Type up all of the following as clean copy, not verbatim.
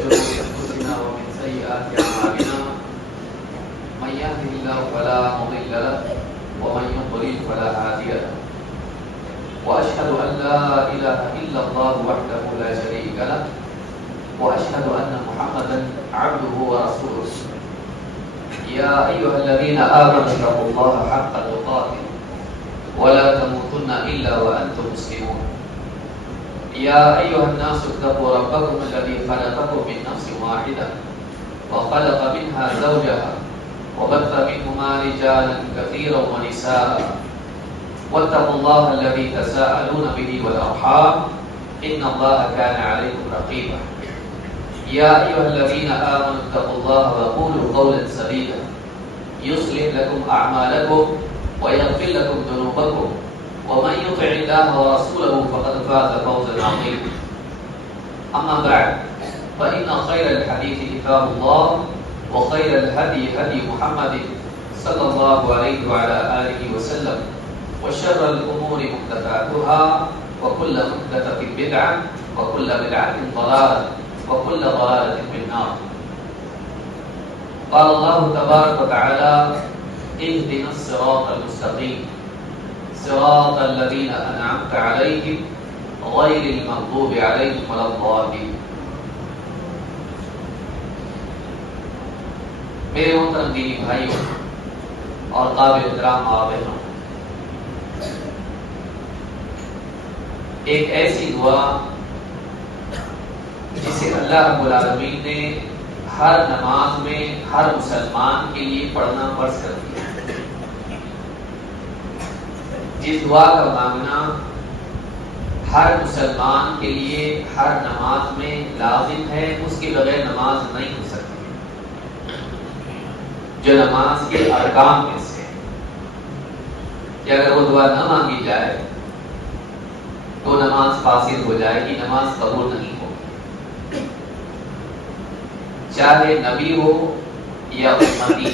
شرور أنفسنا ومن سيئات أعمالنا من يهده الله فلا مضل له ومن يضلل فلا هادي له وأشهد أن لا إله إلا الله وحده لا شريك له وأشهد أن محمدا عبده ورسوله يا أيها الذين آمنوا اتقوا الله حق تقاته ولا تموتن إلا وأنتم مسلمون يا أيها الناس اتقوا ربكم الذي خلقكم من نفس واحدة وخلق منها زوجها وبث منهما رجالا كثيرا ونساء واتقوا الله الذي تساءلون به والأرحام إن الله كان عليكم رقيبا يا أيها الذين آمنوا اتقوا الله وقولوا قولا سديدا يصلح لكم أعمالكم ويغفر لكم ذنوبكم ومن يطع الله ورسوله فقد فاز فوزا عظيما أما بعد فإن خير الحديث كتاب الله وخير الهدي هدي محمد صلى الله عليه وعلى آله وسلم وشر الأمور محدثاتها وكل محدثة بدعة وكل بدعة ضلالة وكل ضلالة في النار قال الله تبارك وتعالى اهدنا الصراط المستقيم صراط الذين أنعمت عليهم غير المغضوب عليهم ولا الضالين میرے محترم دینی بھائیوں اور قابل احترام ماں بہنوں، ایک ایسی دعا جسے اللہ رب العالمین نے ہر نماز میں ہر مسلمان کے لیے پڑھنا فرض کر دیا، جس دعا کا مانگنا ہر مسلمان کے لیے ہر نماز میں لازم ہے، اس کے بغیر نماز نہیں ہو سکتی، جو نماز کے ارکان میں سے کہ اگر وہ دعا نہ مانگی جائے تو نماز فاسد ہو جائے گی، نماز قبول نہیں ہوگی، چاہے نبی ہو یا امتی،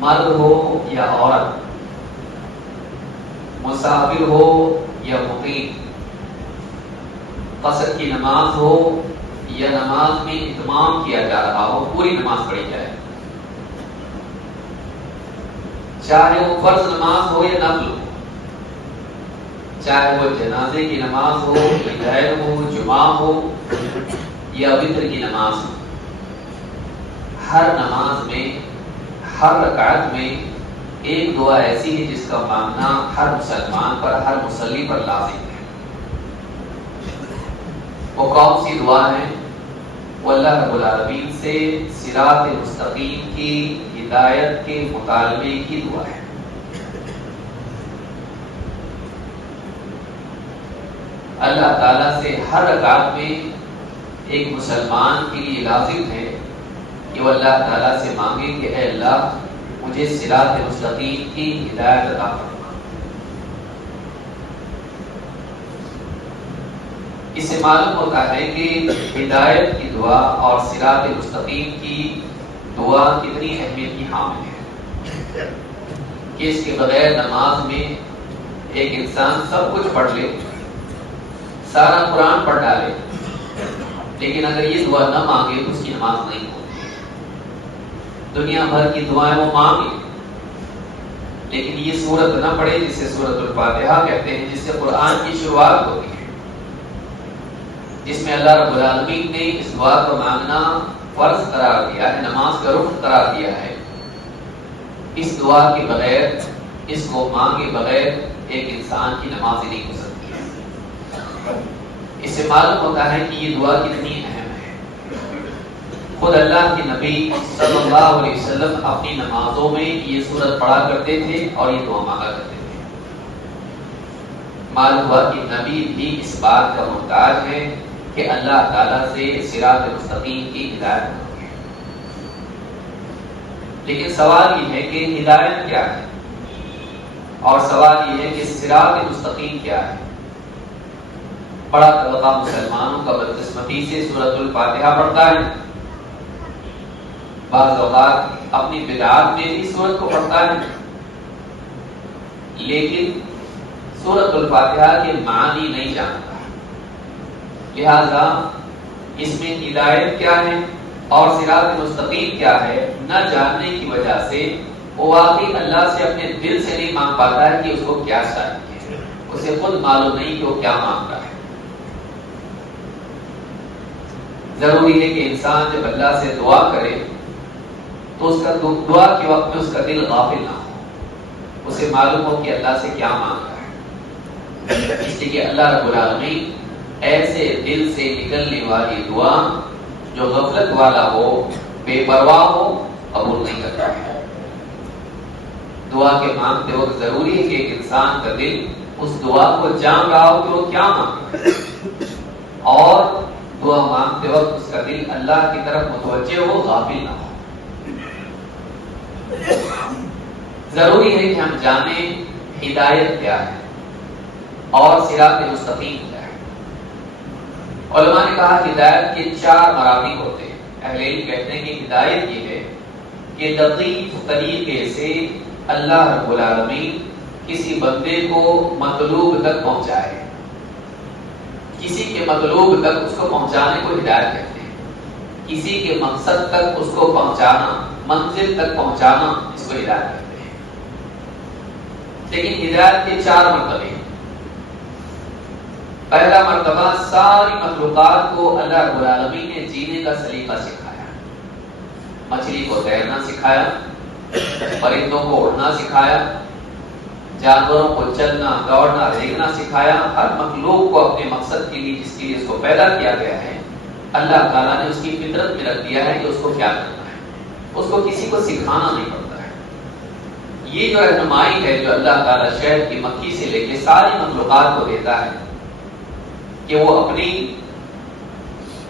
مرد ہو یا عورت، مسافر ہو یا مقیم، قصر کی نماز ہو یا نماز میں اتمام کیا جا رہا ہو، پوری نماز پڑھی جائے، چاہے وہ فرض نماز ہو یا نفل ہو، چاہے وہ جنازے کی نماز ہو، عید ہو، جمعہ ہو یا وتر کی نماز ہو، ہر نماز میں ہر رکعت میں ایک دعا ایسی ہے جس کا مانگنا ہر مسلمان پر، ہر مصلی پر لازم ہے۔ وہ کون سی دعا ہے؟ وہ اللہ رب العالمین سے صراط مستقیم کی ہدایت کے مطالبے کی دعا ہے۔ اللہ تعالیٰ سے ہر رکعت میں ایک مسلمان کے لیے لازم ہے کہ وہ اللہ تعالیٰ سے مانگے کہ اے اللہ مجھے صراط مستقیم کی ہدایت عطا فرما۔ اس سے معلوم ہوتا ہے کہ ہدایت کی دعا اور صراط مستقیم کی دعا کتنی اہمیت کی حامل ہے کہ اس کے بغیر نماز میں ایک انسان سب کچھ پڑھ لے، سارا قرآن پڑھ ڈالے، لیکن اگر یہ دعا نہ مانگے تو اس کی نماز نہیں ہوتی۔ دنیا بھر کی دعائیں وہ مانگے لیکن یہ سورت نہ پڑھے جسے سورت الفاتحہ کہتے ہیں، جس سے قرآن کی شروعات ہوتی ہے، جس میں اللہ رب العالمین نے اس دعا کو مانگنا فرض قرار دیا ہے، نماز کا رکن قرار دیا ہے۔ اس دعا کے بغیر، اس کو مانگے بغیر ایک انسان کی نماز ہی نہیں ہو سکتی۔ اس سے معلوم ہوتا ہے کہ یہ دعا کتنی اہم ہے۔ خود اللہ کے نبی صلی اللہ علیہ وسلم اپنی نمازوں میں یہ سورت پڑھا کرتے تھے اور یہ دعا مانگا کرتے تھے۔ معلوم ہوا کہ نبی بھی اس بات کا محتاج ہے کہ اللہ تعالیٰ سے صراط مستقیم کی ہدایت مانگے۔ لیکن سوال یہ ہے کہ ہدایت کیا ہے، اور سوال یہ ہے کہ صراط مستقیم کیا ہے۔ بڑا طبقہ مسلمانوں کا بدقسمتی سے سورۃ الفاتحہ پڑھتا ہے، بعض اوقات اپنی بدعات میں بھی سورت کو پڑھتا ہے، لیکن سورۃ الفاتحہ کے معنی نہیں جانتا، لہذا اس میں ہدایت کیا ہے اور صراط مستقیم کیا ہے نہ جاننے کی وجہ سے وہ واقعی اللہ سے اپنے دل سے نہیں مانگ پاتا ہے کہ اس کو کیا چاہیے، اسے خود معلوم نہیں کہ وہ کیا مانگ رہا ہے۔ ضروری ہے کہ انسان جب اللہ سے دعا کرے تو اس کا دعا کے وقت میں اس کا دل غافل نہ ہو، اسے معلوم ہو کہ اللہ سے کیا مانگ رہا ہے، اس لیے کہ اللہ رب العالمین ایسے دل سے نکلنے والی دعا جو غفلت والا ہو، بے پرواہ ہو، قبول نہیں کرتا ہے۔ دعا کے مانگتے وقت ضروری ہے کہ ایک انسان کا دل اس دعا کو جان رہا ہو کہ وہ کیا مانگ رہا ہے، اور دعا مانگتے وقت اس کا دل اللہ کی طرف متوجہ ہو، غافل نہ ہو۔ ضروری ہے کہ ہم جانیں ہدایت کیا ہے اور صراط مستقیم کیا ہے۔ علماء نے کہا ہدایت کے 4 مراتب ہوتے ہیں۔ اہل علم کہتے ہیں کہ ہدایت یہ ہے کہ دقیق طریقے سے اللہ رب العالمین کسی بندے کو مطلوب تک پہنچائے، کسی کے مطلوب تک اس کو پہنچانے کو ہدایت کہتے ہیں، کسی کے مقصد تک اس کو پہنچانا، منزل تک پہنچانا، اس کو ہدایت کہتے ہیں۔ لیکن ہدایت کے 4 مرتبے۔ پہلا مرتبہ ساری مخلوقات کو اللہ رب العالمین نے جینے کا سلیقہ سکھایا، مچھلی کو تیرنا سکھایا، پرندوں کو اڑنا سکھایا، جانوروں کو چلنا، دوڑنا، ریگنا سکھایا۔ ہر مخلوق کو اپنے مقصد کے لیے جس کے لیے اس کو پیدا کیا گیا ہے، اللہ تعالیٰ نے اس کی فطرت میں رکھ دیا ہے کہ اس کو کیا کرنا ہے، اس کو کسی کو سکھانا نہیں پڑتا ہے۔ یہ جو رہنمائی ہے جو اللہ تعالیٰ شہد کی مکھی سے لے کے ساری مخلوقات کو دیتا ہے کہ وہ اپنی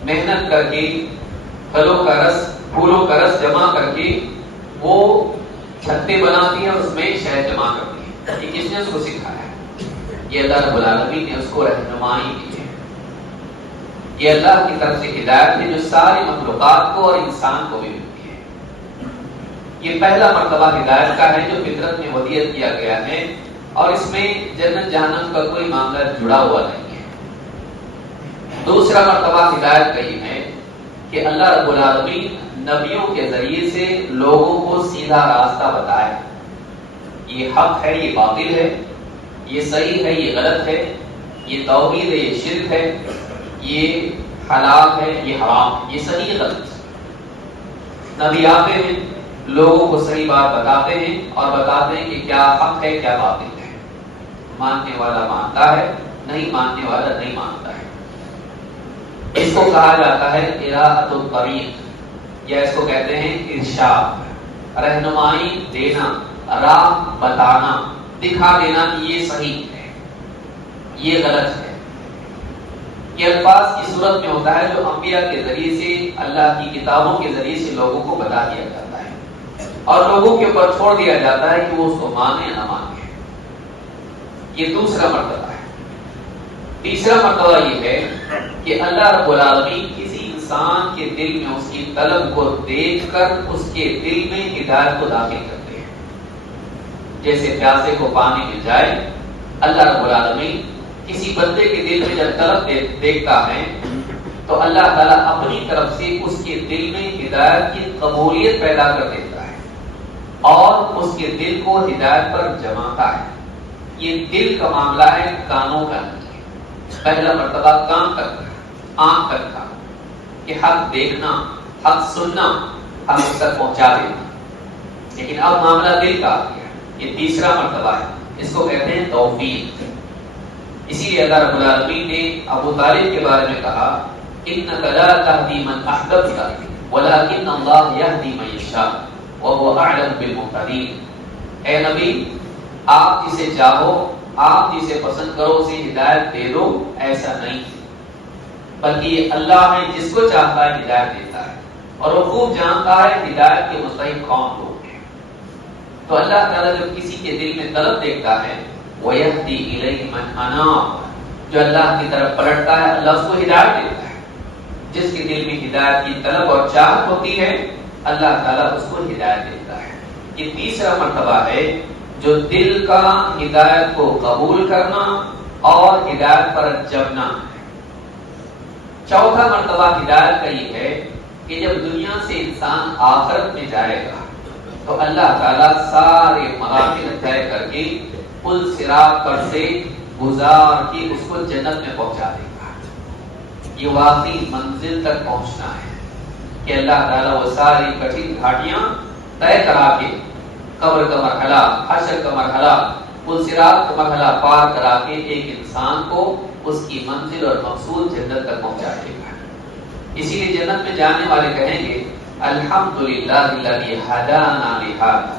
محنت کر کے پھلوں کا رس، پھولوں کا رس جمع کر کے وہ چھتے بناتی ہے، اس میں شہد جمع کرتی ہے۔ یہ کس نے اس کو سکھایا ہے؟ یہ اللہ رب العالمین نے اس کو رہنمائی دی ہے۔ یہ اللہ کی طرف سے ہدایت ہے جو ساری مخلوقات کو اور انسان کو بھی ملتی ہے۔ یہ پہلا مرتبہ ہدایت کا ہے جو فطرت میں ودیت کیا گیا ہے، اور اس میں جنت جہنم کا کوئی معاملہ جڑا ہوا نہیں ہے۔ دوسرا مرتبہ ہدایت کا یہ ہے کہ اللہ رب العالمین نبیوں کے ذریعے سے لوگوں کو سیدھا راستہ بتائے، یہ حق ہے، یہ باطل ہے، یہ صحیح ہے، یہ غلط ہے، یہ توحید ہے، یہ شرک ہے، یہ حلال ہے، یہ حرام ہے، یہ صحیح غلط۔ نبی آتے ہیں، لوگوں کو صحیح بات بتاتے ہیں اور بتاتے ہیں کہ کیا حق ہے، کیا باطل ہے، ماننے والا مانتا ہے، نہیں ماننے والا نہیں مانتا ہے۔ اس کو کہا جاتا ہے اراءۃ الطریق، یا اس کو کہتے ہیں ارشاد، رہنمائی دینا، راہ بتانا، دکھا دینا کہ یہ صحیح ہے، یہ غلط ہے۔ یہ الفاظ کی صورت میں ہوتا ہے جو انبیاء کے ذریعے سے، اللہ کی کتابوں کے ذریعے سے لوگوں کو بتا دیا جاتا ہے، اور لوگوں کے اوپر چھوڑ دیا جاتا ہے کہ وہ اس کو مانے یا نہ مانے۔ یہ دوسرا مرتبہ ہے۔ تیسرا مرتبہ یہ ہے کہ اللہ رب العالمین کسی انسان کے دل میں اس کی طلب کو دیکھ کر اس کے دل میں ہدایت کو داخل کرتے ہیں۔ جیسے پیاسے کو پانی مل جائے، اللہ رب العالمین کسی بندے کے دل میں جب طلب دیکھتا ہے تو اللہ تعالیٰ اپنی طرف سے اس کے دل میں ہدایت کی قبولیت پیدا کر دیتا ہے اور اس کے دل کو ہدایت پر جماتا ہے۔ یہ دل کا معاملہ ہے، کانوں کا نہیں۔ پہلا مرتبہ کام کرتا ہے، آنکھ کرتا کہ حق دیکھنا، حق سننا، حق تک پہنچا دینا، لیکن اب معاملہ دل کا آ گیا۔ یہ تیسرا مرتبہ ہے، اس کو کہتے ہیں توفیق۔ اسی لیے اللہ رب العالمین نے ابو طالب کے بارے میں کہا انک لا تہدی من احببت ولکن اللہ یہدی من یشاء وہو اعلم بالمہتدین۔ اے نبی، آپ جسے چاہو، آپ جسے پسند کرو اسے ہدایت دے دو، ایسا نہیں، بلکہ یہ اللہ ہے جس کو چاہتا ہے ہدایت دیتا ہے، اور وہ خوب جانتا ہے ہدایت کے مستحق کون لوگ ہیں۔ تو اللہ تعالیٰ جب کسی کے دل میں طلب دیکھتا ہے، وَيَهْدِي إِلَيْهِ مَنْ أَنَابَ، جو اللہ کی طرف پلٹتا ہے، اللہ اس کو ہدایت دیتا ہے۔ جس کے دل میں ہدایت کی طلب اور چاہت ہوتی ہے، اللہ تعالیٰ اس کو ہدایت دیتا ہے۔ یہ تیسرا مرتبہ ہے جو دل کا ہدایت کو قبول کرنا اور ہدایت پر جمنا ہے۔ چوتھا مرتبہ ہدایت کا یہ ہے کہ جب دنیا سے انسان آخرت میں جائے گا تو اللہ تعالیٰ سارے مراحل طے کر کے پل صراط پر سے گزار کے اس کو جنت میں پہنچا دے گا. یہ واقعی منزل تک پہنچنا ہے کہ اللہ تعالیٰ وہ ساری کٹھن گھاٹیاں طے کرا کے قبر کا مرحلہ، حشر کا مرحلہ، پل صراط کا مرحلہ پار کرا کے ایک انسان کو اس کی منزل اور مقصود جنت تک پہنچا دے گا. اسی لیے جنت میں جانے والے کہیں گے الحمدللہ الذی ہدانا لہذا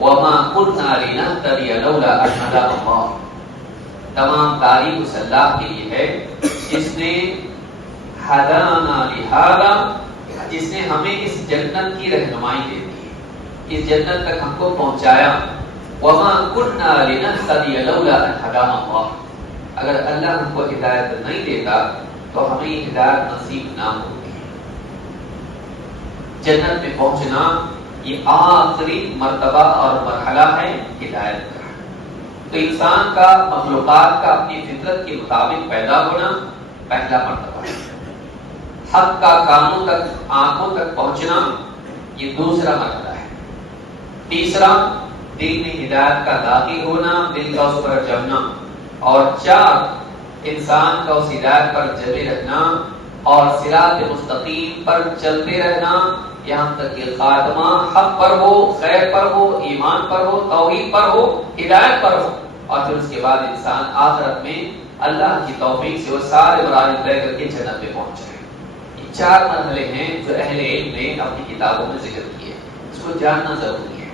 وما كنا لنهتدی لولا ان هدانا اللہ. تمام تعریف اس اللہ کے لیے ہے جس نے ہدانا لہذا، جس نے ہمیں اس جنت کی رہنمائی دے دی، اس جنت تک ہم کو پہنچایا. وما كنا لنهتدی لولا ان هدانا اللہ. اگر اللہ ہم کو ہدایت نہیں دیتا تو ہمیں ہدایت نصیب نہ ہوتی. جنت میں پہنچنا یہ آخری مرتبہ اور مرحلہ ہے ہدایت کا. تو انسان کا، مخلوقات کا اپنی فطرت کے مطابق پیدا ہونا پہلا مرتبہ ہے. حق کا کانوں تک، آنکھوں تک پہنچنا یہ دوسرا مرحلہ ہے. تیسرا دل میں ہدایت کا داخل ہونا، دل کا اس پر جمنا. اور چار انسان کا اس ہدایت پر جمے رہنا اور صراط مستقیم پر چلتے رہنا یہاں تک کہ خاتمہ حق پر ہو، خیر پر ہو، ایمان پر ہو، توحید پر ہو، ہدایت پر ہو. اور پھر اس کے بعد انسان آخرت میں اللہ کی توفیق سے وہ سارے مراحل طے کر کے جنت میں پہنچ گئے. یہ چار مرحلے ہیں جو اہل علم نے اپنی کتابوں میں ذکر کیے. اس کو جاننا ضروری ہے.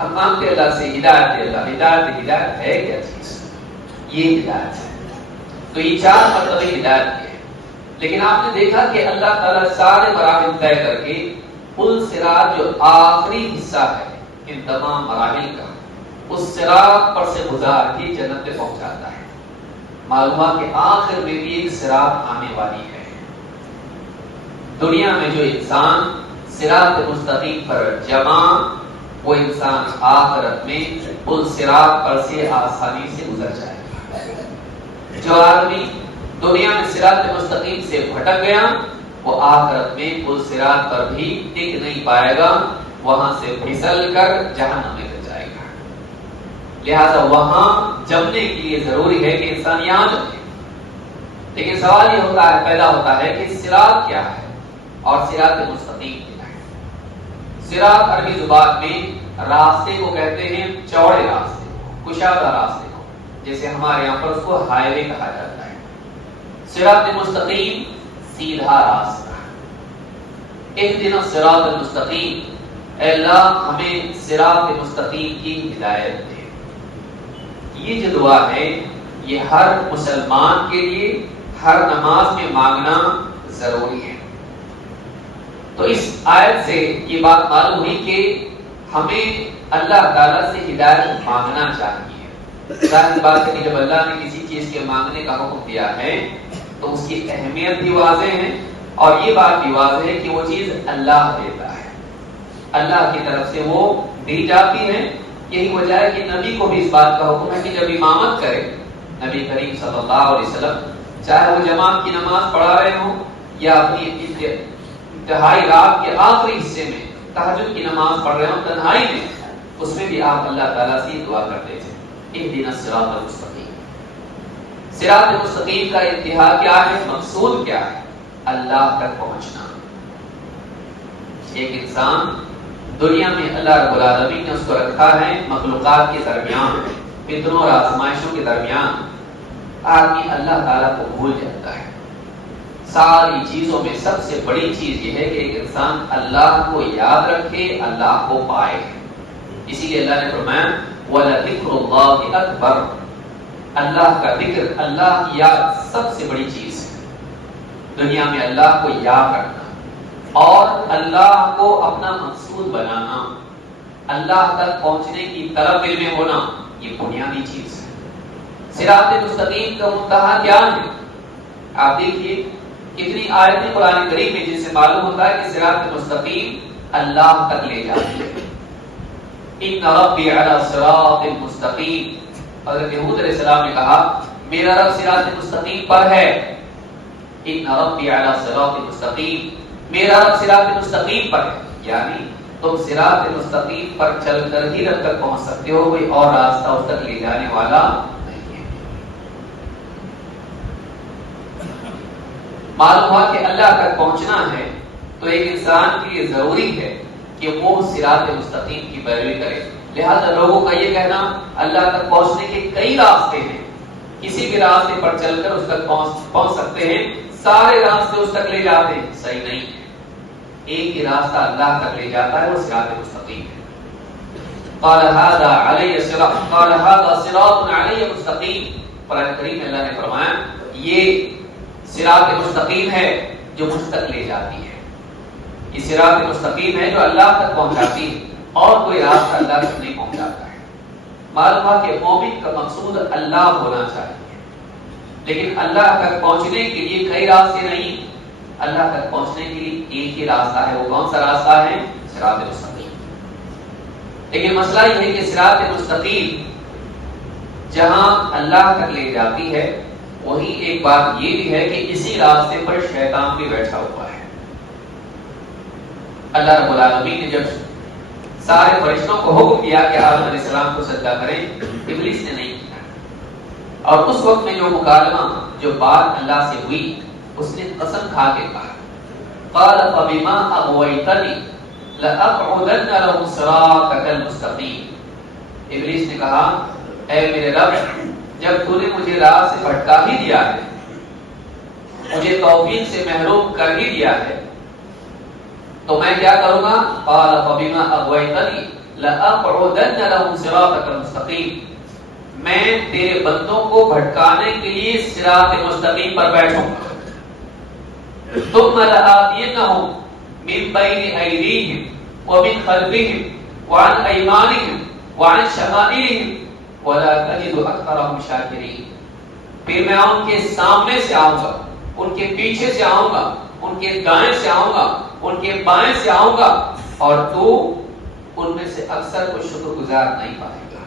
ہم مانگتے اللہ سے ہدایت دے اللہ. ہدایت ہے کیا چیز؟ یہ ہدایت ہے. تو یہ چار مرتبے ہدایت کے ہیں. لیکن آپ نے دیکھا کہ اللہ تعالیٰ سارے مراحل طے کر کے پل صراط جو آخری حصہ ہے ان تمام مراحل کا، اس صراط پر سے گزار کے جنت میں پہنچاتا ہے. معلوم ہوا کہ آخر میں بھی ایک صراط آنے والی ہے. دنیا میں جو انسان صراط مستقیم پر جمع، وہ انسان آخرت میں پل صراط پر سے آسانی سے گزر جائے گا. جو آدمی دنیا میں صراط مستقیم سے بھٹک گیا وہ آخرت میں پل صراط پر بھی ٹک نہیں پائے گا، وہاں سے پھسل کر جہنم میں گر جائے گا. لہذا وہاں جمنے کے لیے ضروری ہے کہ انسان یہاں جمے. لیکن سوال یہ ہوتا ہے، پیدا ہوتا ہے کہ صراط کیا ہے اور صراط مستقیم کیا ہے. صراط عربی زبان میں راستے کو کہتے ہیں، چوڑے راستے کو، کشادہ راستے کو. جیسے ہمارے یہاں پر اس کو ہائی وے کہا جاتا ہے. صراط مستقیم سیدھا راستہ. اہدنا الصراط المستقیم، اے اللہ ہمیں صراط مستقیم کی ہدایت دے. یہ جو دعا ہے یہ ہر مسلمان کے لیے ہر نماز میں مانگنا ضروری ہے. تو اس آیت سے یہ بات معلوم ہوئی کہ ہمیں اللہ تعالیٰ سے ہدایت مانگنا چاہیے. ظاہر بات ہے کہ جب اللہ نے کسی چیز کے مانگنے کا حکم دیا ہے تو اس کی اہمیت بھی واضح ہے اور یہ بات بھی واضح ہے کہ وہ چیز اللہ دیتا ہے، اللہ کی طرف سے وہ دی جاتی ہے. یہی وجہ ہے کہ نبی کو بھی اس بات کا حکم ہے کہ جب امامت کرے نبی کریم صلی اللہ علیہ وسلم، چاہے وہ جماعت کی نماز پڑھا رہے ہوں یا اپنی انتہائی رات کے آخری حصے میں تہجد کی نماز پڑھ رہے ہوں تنہائی میں، اس میں بھی آپ اللہ تعالیٰ سے دعا کرتے تھے اہدنا الصراط المستقیم. صراط مستقیم کا انتہا کیا ہے، مقصود کیا ہے؟ اللہ تک پہنچنا. ایک انسان دنیا میں اللہ رب العالمین نے اس کو رکھا ہے مخلوقات کے درمیان، فتنوں اور آزمائشوں کے درمیان. آدمی اللہ تعالیٰ کو بھول جاتا ہے. ساری چیزوں میں سب سے بڑی چیز یہ ہے کہ ایک انسان اللہ کو یاد رکھے، اللہ کو پائے. اسی لیے اللہ نے فرمایا وَلَذِكْرُ اللَّهِ أَكْبَرُ. اللہ کا ذکر، اللہ کی یاد سب سے بڑی چیز ہے. دنیا میں اللہ کو یاد رکھنا اور اللہ کو اپنا مقصود بنانا، اللہ تک پہنچنے کی طرف دل میں ہونا، یہ بنیادی چیز ہے. صراط مستقیم کا منتہا کیا ہے؟ آپ دیکھیے کتنی آیتیں قرآن کریم میں جن سے معلوم ہوتا ہے کہ صراط مستقیم اللہ تک لے جاتی ہے. ان ربی علی صراط مستقیم. حضرت ہود علیہ السلام نے کہا میرا رب صراط مستقیم پر ہے. ان ربی علی صراط مستقیم، میرا رب صراط مستقیم پر ہے، یعنی تم صراط مستقیم پر چل کر ہی رب تک پہنچ سکتے ہو، کوئی اور راستہ اس تک لے جانے والا نہیں ہے۔ معلوم ہوا کہ اللہ تک پہنچنا ہے تو ایک انسان کے لیے ضروری ہے کہ وہ صراط مستقیم کی پیروی کرے۔ لہذا لوگوں کا یہ کہنا اللہ تک پہنچنے کے کئی راستے ہیں، کسی بھی راستے پر چل کر اس تک پہنچ سکتے ہیں، سارے راستے اس تک لے جاتے ہیں، صحیح نہیں ہے۔ ایک ہی راستہ اللہ تک لے جاتا ہے، وہ صراط مستقیم ہے۔ قال هذا علی صراط، قال هذا صراط علی مستقیم، قرآن کریم میں اللہ نے فرمایا یہ صراط مستقیم ہے جو مجھ تک لے جاتی ہے، یہ صراط مستقیم ہے جو اللہ تک پہنچاتی ہے، اور کوئی راستہ اللہ تک نہیں پہنچاتا ہے۔ معلوم ہے کہ مومن کا مقصود اللہ ہونا چاہیے، لیکن اللہ تک پہنچنے کے لیے کئی راستے نہیں، اللہ تک پہنچنے کے لیے ایک ہی راستہ ہے۔ وہ کون سا راستہ ہے؟ صراط مستقیم۔ لیکن مسئلہ یہ ہے کہ صراط مستقیم جہاں اللہ تک لے جاتی ہے، وہی ایک بات یہ بھی ہے کہ اسی راستے پر شیطان بھی بیٹھا ہوا ہے۔ اللہ رب العالمین نے جب سارے فرشتوں کو حکم دیا کہ آدم علیہ السلام کو سجدہ کریں، ابلیس نے نہیں کیا، اور اس وقت میں جو مکالمہ، جو بات اللہ سے ہوئی، اس نے قسم کھا کے کہا، قال فبما اغويتني لاقعدن لهم صراطك المستقيم۔ ابلیس نے کہا اے میرے رب، جب تو نے مجھے راہ سے بھٹکا ہی دیا ہے، مجھے توفیق سے محروم کر ہی دیا ہے، تو میں کیا کروں گا؟ قال فبما اغويتني لاقعدن لهم صراطك المستقيم، میں تیرے بندوں کو بھٹکانے کے لیے صراط مستقیم پر بیٹھوں گا۔ ثم لآتینہم من بین ایدیہم ومن خلفہم وعن ایمانہم وعن شمائلہم ولا تجد اکثرہم شاکرین۔ پھر میں ان کے سامنے سے آؤں گا، ان کے پیچھے سے آؤں گا، ان کے دائیں سے آؤں گا، ان کے بائیں سے آؤں گا، اور تو ان میں سے اکثر کو شکر گزار نہیں پائے گا۔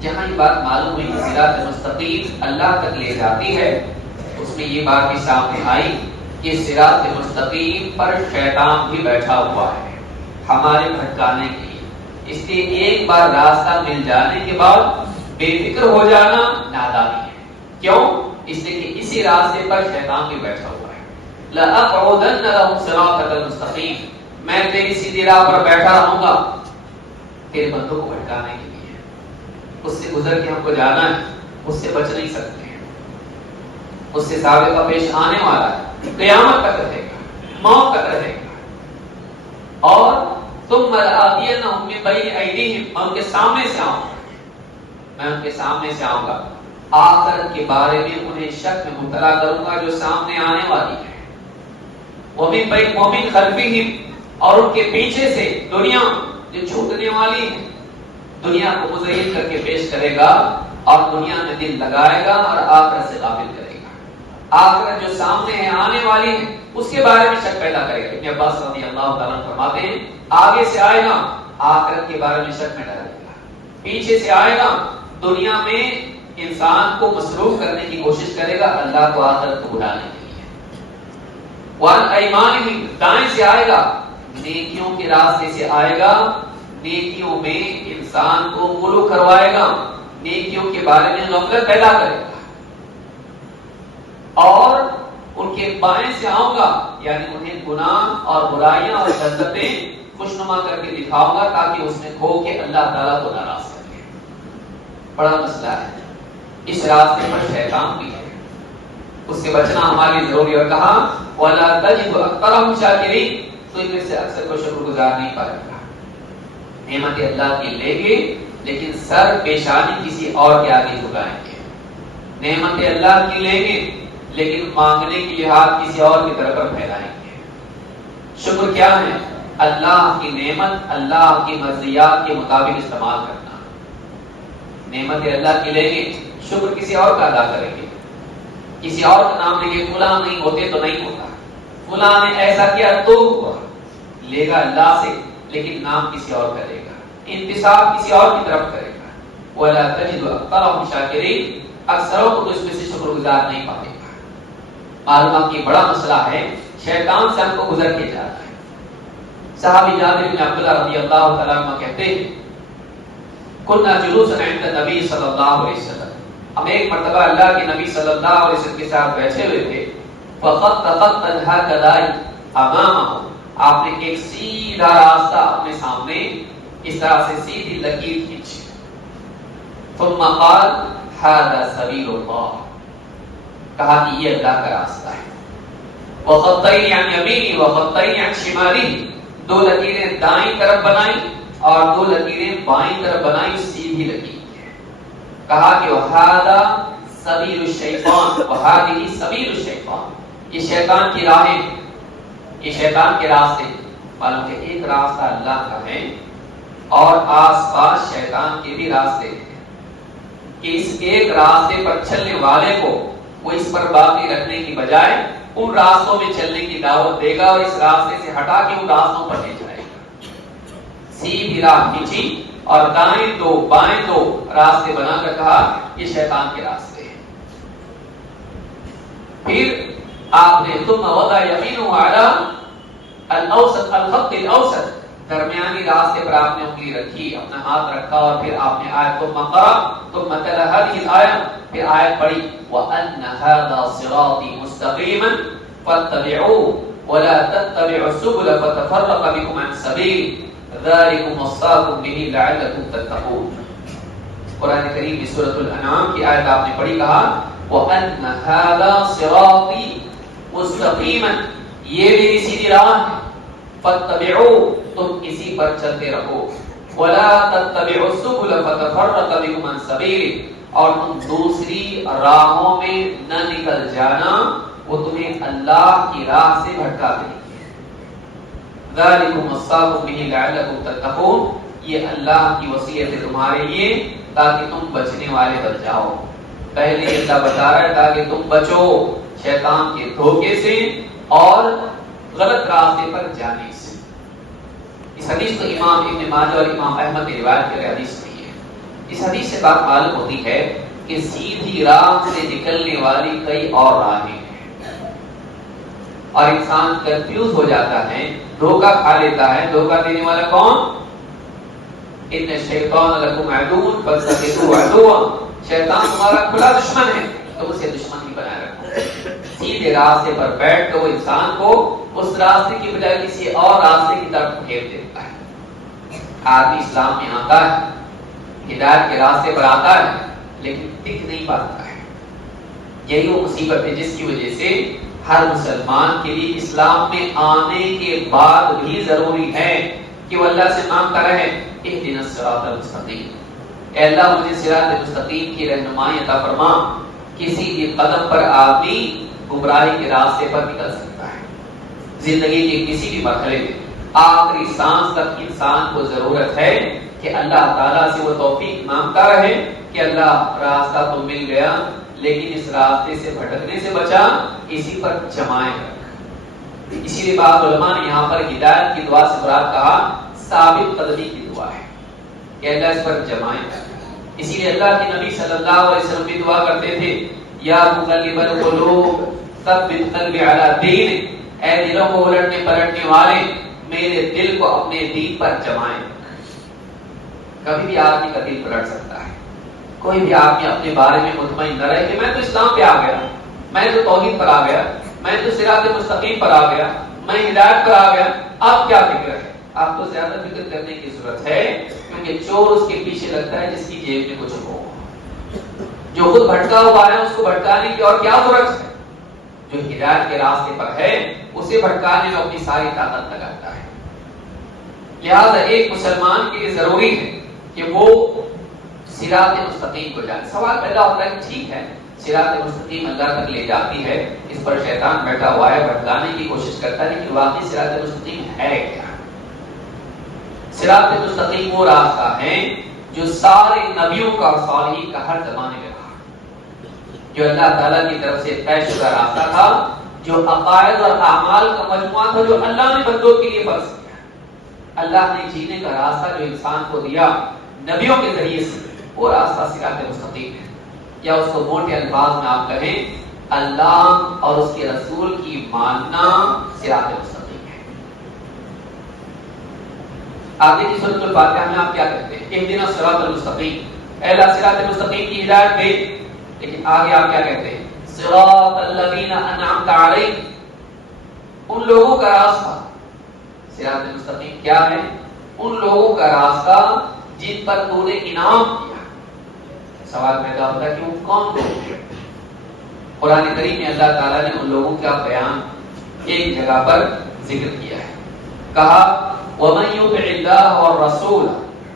جہاں یہ بات معلوم ہوئی کہ صراط مستقیم اللہ تک لے جاتی ہے، اس میں یہ بات بھی سامنے آئی کہ صراط مستقیم پر شیطان بھی بیٹھا ہوا ہے ہمارے بھٹکانے کے لیے۔ اس لیے ایک بار راستہ مل جانے کے بعد بے فکر ہو جانا نادانی ہے۔ کیوں؟ اس لیے کہ اسی راستے پر شیطان بھی بیٹھا ہوا ہے۔ لَأَقْعُدَنَّ لَهُمْ صِرَاطَكَ الْمُسْتَقِيمَ، میں تیری سیدھی راہ پر بیٹھا رہوں گا تیرے بندوں کو بھٹکانے کے لیے۔ اس سے گزر کے ہم کو جانا ہے، اس سے بچ نہیں سکتے ہیں، اس سے سابقہ پیش آنے والا ہے، قیامت تک رہے گا، موت تک رہے گا۔ اور ثُمَّ لَآتِيَنَّهُم مِّن بَيْنِ أَيْدِيهِمْ، میں ان کے سامنے سے آؤں گا، میں ان کے سامنے سے آؤں گا، آخرت کے بارے میں انہیں شک میں مبتلا کروں گا جو سامنے آنے والی ہے۔ وَمِن خَلْفِهِمْ، اور ان کے پیچھے سے دنیا جو چھوٹنے والی ہے، دنیا کو مزین کر کے پیش کرے گا اور دنیا میں دل لگائے گا اور آخرت سے غافل کرے گا۔ آخرت جو سامنے ہے، آنے والی ہے، اس کے بارے میں شک پیدا کرے گا۔ ابن عباس رضی اللہ تعالیٰ عنہ فرماتے ہیں آگے سے آئے گا آخرت کے بارے میں شک میں ڈالے گا، پیچھے سے آئے گا دنیا میں انسان کو مصروف کرنے کی کوشش کرے گا اللہ کو آخرت کو بلانے کے لیے۔ وَعَنْ أَيْمَانِهِمْ، دائیں سے آئے گا، نیکیوں کے راستے سے آئے گا، نیکیوں میں انسان کو غلو کروائے گا، نیکیوں کے بارے میں غفلت پیدا کرے گا۔ اور ان کے بائیں سے آؤں گا، یعنی انہیں گناہ اور برائیاں اور لذتیں خوشنما کر کے دکھاؤں گا تاکہ اس میں کھو کے اللہ تعالیٰ کو ناراض کرے۔ بڑا مسئلہ ہے، اس راستے پر شیطان بھی ہے، اس سے بچنا ہمارے لیے ضروری۔ اور کہا وَلَا تَجِدُ أَكْثَرَهُمْ شَاكِرِينَ، تو ان میں سے اکثر کو شکر گزار نہیں پائے گا۔ نعمت اللہ کی لیں گے لیکن سر پیشانی کسی اور کے آگے جھکائیں گے، نعمت اللہ کی لیں گے لیکن مانگنے کی ہاتھ کسی اور کی طرف پھیلائیں گے۔ شکر کیا ہے؟ اللہ کی نعمت اللہ کی مرضیات کے مطابق استعمال کرنا۔ نعمت اللہ کی لیں گے، شکر کسی اور کا ادا کریں گے، کسی اور کا نام لیں گے، فلاں نہیں ہوتے تو نہیں ہوتا، فلاں نے ایسا کیا تو ہوا، لے گا اللہ سے لیکن نام کسی اور کا لے گا، انتساب کسی اور کی طرف کرے گا۔ وَلَا تَجِدُ أَكْثَرَهُمْ شَاكِرِينَ، اکثروں کو تو اس میں سے شکر گزار نہیں پائے گا۔ معلومات کی بڑا مسئلہ ہے، شیطان سے ہم کو گزر کے جاتا ہے۔ صحابی جابر بن عبداللہ رضی اللہ تعالیٰ عنہ کہتے ہیں کنا جلوسا عند النبی صلی اللہ علیہ وسلم، ہم ایک مرتبہ اللہ کے نبی صلی اللہ علیہ وسلم کے ساتھ بیٹھے ہوئے تھے، فخط هكذا امامه، آپ نے ایک سیدھا راستہ اپنے سامنے اس طرح سے سیدھی لکیر کھینچی، ثم قال هذا سبيل الله، کہا کہ یہ اللہ کا راستہ ہے، وخطين عن يمينه وخطين عن شماله، دو لکیریں دائیں طرف بنائی اور دو لکیریں بائیں طرف بنائی، سیدھی لکیر، کہا کہ وهذا سبيل الشيطان وهذه سبيل الشيطان، یہ شیطان کی راہیں، یہ شیطان کے راستے، معلوم کہ ایک راستہ اللہ کا ہے اور آس پاس شیطان کے بھی راستے ہیں، کہ اس ایک راستے پر چلنے والے کو وہ اس پر باقی رکھنے کی بجائے ان راستوں میں چلنے کی دعوت دے گا اور اس راستے سے ہٹا کے ان راستوں پر لے جائے گا۔ سیدھی راہ کھینچی اور دائیں دو بائیں دو راستے بنا کر کہا یہ شیطان کے راستے ہیں۔ پھر آپ نے ثم وضع يمينه على الاوسط الخط الاوسط، درمیانی راستے پر آپ نے انگلی رکھی، اپنا ہاتھ رکھا اور پھر آپ نے آیت ثم قرأ ثم تلا هذه الآية، پھر آیت پڑھی وَأَنَّ هَذَا صِرَاطِي مُسْتَقِيمًا فَاتَّبِعُوهُ وَلَا تَتَّبِعُوا السُّبُلَ فَتَفَرَّقَ بِكُمْ عَنْ سَبِيلِهِ ذَلِكُمْ وَصَّاكُمْ بِهِ لَعَلَّكُمْ تَتَّقُونَ۔ قرآن کریم کی سورۃ الانعام کی آیت آپ نے پڑھی، کہا وَأَنَّ هَذَا صِرَاطِي مُسْتَقِيمًا، یہ میری سیدھی راہ ہے، فَاتَّبِعُوهُ، تم اسی پر چلتے رہو، وَلَا تَتَّبِعُوا السُّبُلَ فَتَفَرَّقَ بِكُمْ عَنْ سَبِيلِهِ، اور تم دوسری راہوں میں نہ نکل جانا، وہ تمہیں اللہ کی راہ سے بھٹکا دے گی۔ ذَلِكُمْ وَصَّاكُمْ بِهِ لَعَلَّكُمْ تَتَّقُونَ، یہ اللہ کی وصیت ہے تمہارے لیے تاکہ تم بچنے والے بن جاؤ۔ پہلے اللہ بتا رہا ہے تاکہ تم بچو شیطان کے دھوکے سے اور غلط راستے پر جانے سے۔ اس حدیث کو امام ابن ماجہ اور امام احمد نے روایت کر حدیث نہیں ہے۔ اس حدیث سے بات معلوم ہوتی ہے کہ سیدھی راہ سے نکلنے والی کئی اور راہیں ہیں اور انسان کنفیوز ہو جاتا ہے، دھوکہ کھا لیتا ہے۔ دھوکہ دینے والا کون؟ ان الشیطان لکم عدو فاتخذوہ عدوا، شیطان تمہارا کھلا دشمن ہے، تو اسے دشمن ہی بنائے رکھو۔ سیدھے راستے پر بیٹھ کر وہ انسان کو اس راستے کی بجائے کسی اور راستے کی طرف پھیر دیتا ہے۔ آدمی اسلام میں آتا ہے، ہدایت کے راستے پر آتا ہے، لیکن ٹک نہیں پاتا ہے۔ یہی وہ مصیبت ہے جس کی وجہ سے ہر مسلمان کے لیے اسلام میں آنے کے بعد بھی ضروری ہے کہ وہ اللہ سے مانگتا رہے اہدنا الصراط المستقیم، اے اللہ مجھے صراط مستقیم کی رہنمائی عطا فرما۔ کسی بھی قدم پر آدمی گمراہی کے راستے پر نکل سکتا ہے۔ زندگی کے کسی بھی مرحلے میں آخری سانس تک انسان کو ضرورت ہے کہ اللہ تعالیٰ سے وہ توفیق مانگتا رہے کہ اللہ راستہ تو مل گیا لیکن اس راستے سے بھٹکنے سے بچا، اسی پر جمائے رکھ۔ اسی لیے بعض علماء نے یہاں پر ہدایت کی دعا سے مراد کہا ثابت قدمی کی دعا ہے کہ اللہ اس پر جمائے رکھ۔ اسی لیے اللہ کے نبی صلی اللہ علیہ وسلم بھی دعا کرتے تھے یا مقلب القلوب ثبت قلبی علی دینک، اے دلوں کو الٹنے پلٹنے والے میرے دل کو اپنے دین پر جمائیں۔ کبھی بھی آدمی کا دل پلٹ سکتا ہے، کوئی بھی آدمی اپنے بارے میں مطمئن نہ رہے کہ میں تو اسلام پہ آ گیا، میں تو توحید پر آ گیا، میں تو صراط مستقیم پر آ گیا، میں ہدایت پر آ گیا، اب کیا فکر ہے؟ آپ کو زیادہ فکر کرنے کی ضرورت ہے، کیونکہ چور اس کے پیچھے لگتا ہے جس کی جیب میں کچھ ہو۔ جو خود بھٹکا ہوا ہے اس کو بھٹکانے کی اور کیا ضرورت ہے؟ جو ہدایت کے راستے پر ہے اسے بھٹکانے میں اپنی ساری طاقت لگاتا ہے۔ لہذا ایک مسلمان کے لیے ضروری ہے کہ وہ صراط مستقیم کو جانے۔ سوال پیدا ہوتا ہے کہ ٹھیک ہے صراط مستقیم اللہ تک لے جاتی ہے، اس پر شیطان بیٹھا ہوا ہے، بھٹکانے کی کوشش کرتا ہے، لیکن واقعی صراط مستقیم ہے کیا؟ صراط مستقیم وہ راستہ ہے جو سارے نبیوں کا اور صالحین کا ہر زمانے میں رہا، جو اللہ تعالیٰ کی طرف سے طے شدہ راستہ تھا، جو عقائد اور اعمال کا مجموعہ تھا جو اللہ نے بندوں کے لیے فرض کیا۔ اللہ نے جینے کا راستہ جو انسان کو دیا نبیوں کے ذریعے سے، وہ راستہ صراط مستقیم ہے، یا اس کو موٹے الفاظ میں آپ کہیں اللہ اور اس کے رسول کی ماننا صراط مستقیم ہے۔ آپ دیکھیے سورۃ الفاتحہ میں آپ کیا کہتے ہیں؟ اہدنا الصراط المستقیم، اے اللہ صراط مستقیم کی ہدایت دے، لیکن آگے آپ کیا کہتے ہیں؟ صراط الذین انعمت علیہم، ان لوگوں کا راستہ۔ صراط مستقیم کیا ہے؟ ان لوگوں کا راستہ جن پر تو نے انعام کیا۔ سوال پیدا ہوتا ہے کہ وہ کون لوگ ہیں؟ قرآن کریم میں اللہ تعالیٰ نے ان لوگوں کا بیان ایک جگہ پر ذکر کیا ہے، کہا وَمَن يُطِعِ اللَّهَ وَالرَّسُولَ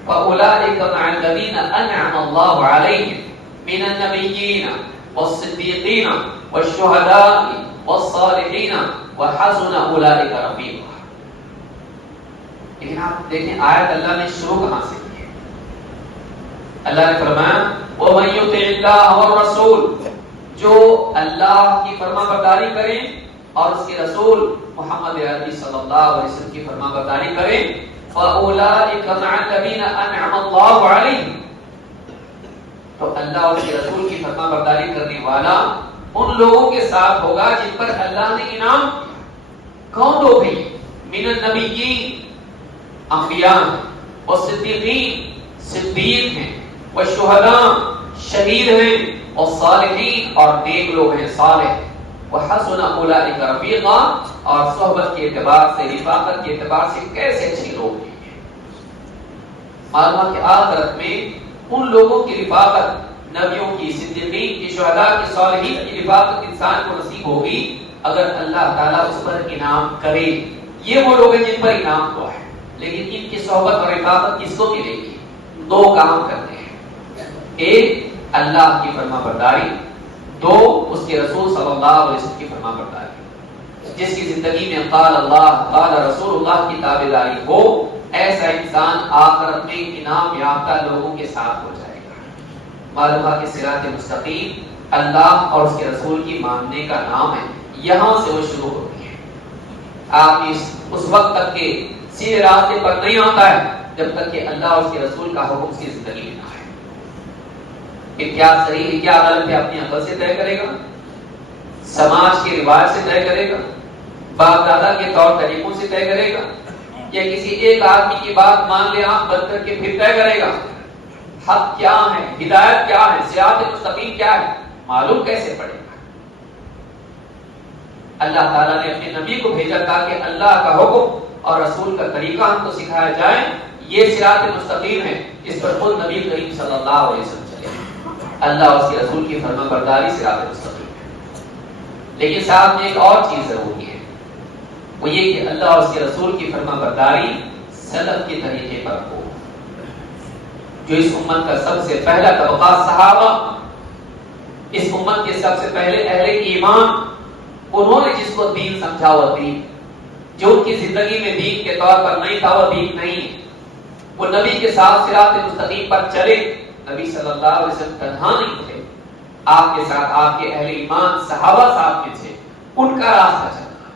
فَأُولَٰئِكَ مَعَ الَّذِينَ أَنْعَمَ اللَّهُ عَلَيْهِم مِّنَ النَّبِيِّينَ وَالصِّدِّيقِينَ وَالشُّهَدَاءِ وَالصَّالِحِينَ وَحَسُنَ أُولَٰئِكَ رَفِيقًا۔ لیکن آپ دیکھیں آیت اللہ نے شروع کہاں سے کی ہے؟ اللہ نے فرمایا وَمَن يُطِعِ اللَّهَ وَالرَّسُولَ، جو اللہ کی فرما برداری کریں اور اس کے رسول محمد عربی صلی اللہ علیہ وسلم کی فرما برداری کریں، فَأُولَٰئِكَ مَعَ الَّذِينَ أَنْعَمَ اللَّهُ عَلَيْهِمْ، تو اللہ اور اس کے رسول کی فرما برداری کرنے والا ان لوگوں کے ساتھ ہوگا جن پر اللہ نے انعام کیا۔ کون لوگ ہیں؟ من النبیین، انبیاء ہیں، والصدیقین، صدیق ہیں، والشہداء، شہید ہیں، والصالحین، اور نیک لوگ ہیں، صالح، وحسن اولئک رفیقا، اور صحبت کے اعتبار سے، رفاقت کے اعتبار سے کیسے اچھے لوگ ہیں۔ معلوم ہے کہ آخرت میں ان لوگوں کی رفاقت، نبیوں کی، صدیقین کی، شہداء کی، صالحین کی رفاقت انسان کو نصیب ہوگی اگر اللہ تعالیٰ اس پر انعام کرے۔ یہ وہ لوگ ہیں جن پر انعام ہوا ہے، لیکن ان کی صحبت اور رفاقت کس کو ملے گی؟ دو کام کرتے ہیں، ایک اللہ کی فرما برداری، دو اس کے رسول صلی اللہ علیہ وسلم کی فرما برداری۔ جس کی زندگی میں قال اللہ قال رسول اللہ کی تابعداری ہو، ایسا انسان آخرت میں انعام یافتہ لوگوں کے ساتھ ہو جائے گا۔ معلوم ہے کہ صراط مستقیم اللہ اور اس کے رسول کی ماننے کا نام ہے، یہاں سے وہ شروع ہوتی ہے۔ آپ اس وقت تک کے سیدھے راستے پر نہیں آتا ہے جب تک کہ اللہ اور اس کے رسول کا حکم اس کی زندگی میں نہ ہے۔ کہ کیا صحیح ہے کیا غلط ہے اپنی عقل سے طے کرے گا، سماج کے رواج سے طے کرے گا، باپ دادا کے طور طریقوں سے طے کرے گا، یا کسی ایک آدمی کی بات مان لے آنکھ بند کر کے پھر طے کرے گا؟ حق کیا ہے، ہدایت کیا ہے، صراط مستقیم کیا ہے، معلوم کیسے پڑے گا؟ اللہ تعالیٰ نے اپنے نبی کو بھیجا تاکہ اللہ کا حکم اور رسول کا طریقہ ہم کو سکھایا جائے۔ یہ صراط مستقیم ہے، اس پر خود نبی کریم صلی اللہ علیہ وسلم چلے۔ اللہ اور اس کے رسول کی فرما برداری صراط مستقیم ہے۔ لیکن ساتھ میں ایک اور چیز ضروری ہے، وہ یہ کہ اللہ اور اس کے رسول کی فرما برداری سلف کے طریقے پر ہو۔ جو اس امت کا سب سے پہلا طبقہ صحابہ، اس امت کے سب سے پہلے اہل ایمان، انہوں نے جس کو دین سمجھا وہ دین، جو ان کی زندگی میں دین کے طور پر نہیں تھا وہ دین نہیں۔ وہ نبی کے ساتھ صراط مستقیم پر چلے۔ نبی صلی اللہ علیہ وسلم تنہا نہیں تھے، آپ کے ساتھ آپ کے اہل ایمان صحابہ ساتھ میں تھے، ان کا راستہ چلنا۔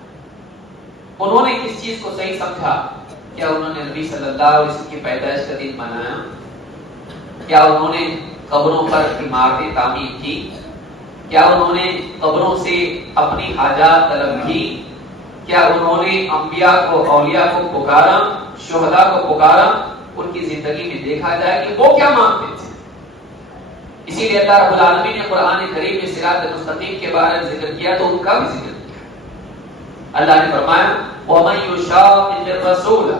انہوں نے کس چیز کو صحیح سمجھا؟ کیا انہوں نے نبی صلی اللہ علیہ وسلم کی پیدائش کا دن منایا؟ کیا انہوں نے قبروں پر عمارتیں تعمیر کی؟ کیا انہوں نے قبروں سے اپنی حاجات طلب کی؟ کیا انہوں نے انبیاء کو، اولیاء کو پکارا، شہداء کو پکارا؟ ان کی زندگی میں دیکھا جائے کہ وہ کیا مانگتے تھے۔ اسی لیے اللہ رب العالمین نے قرآن کریم میں صراط مستقیم کے بارے میں ذکر کیا تو ان کا بھی ذکر کیا۔ اللہ نے فرمایا وَمَن يُشَاقِقِ الرَّسُولَ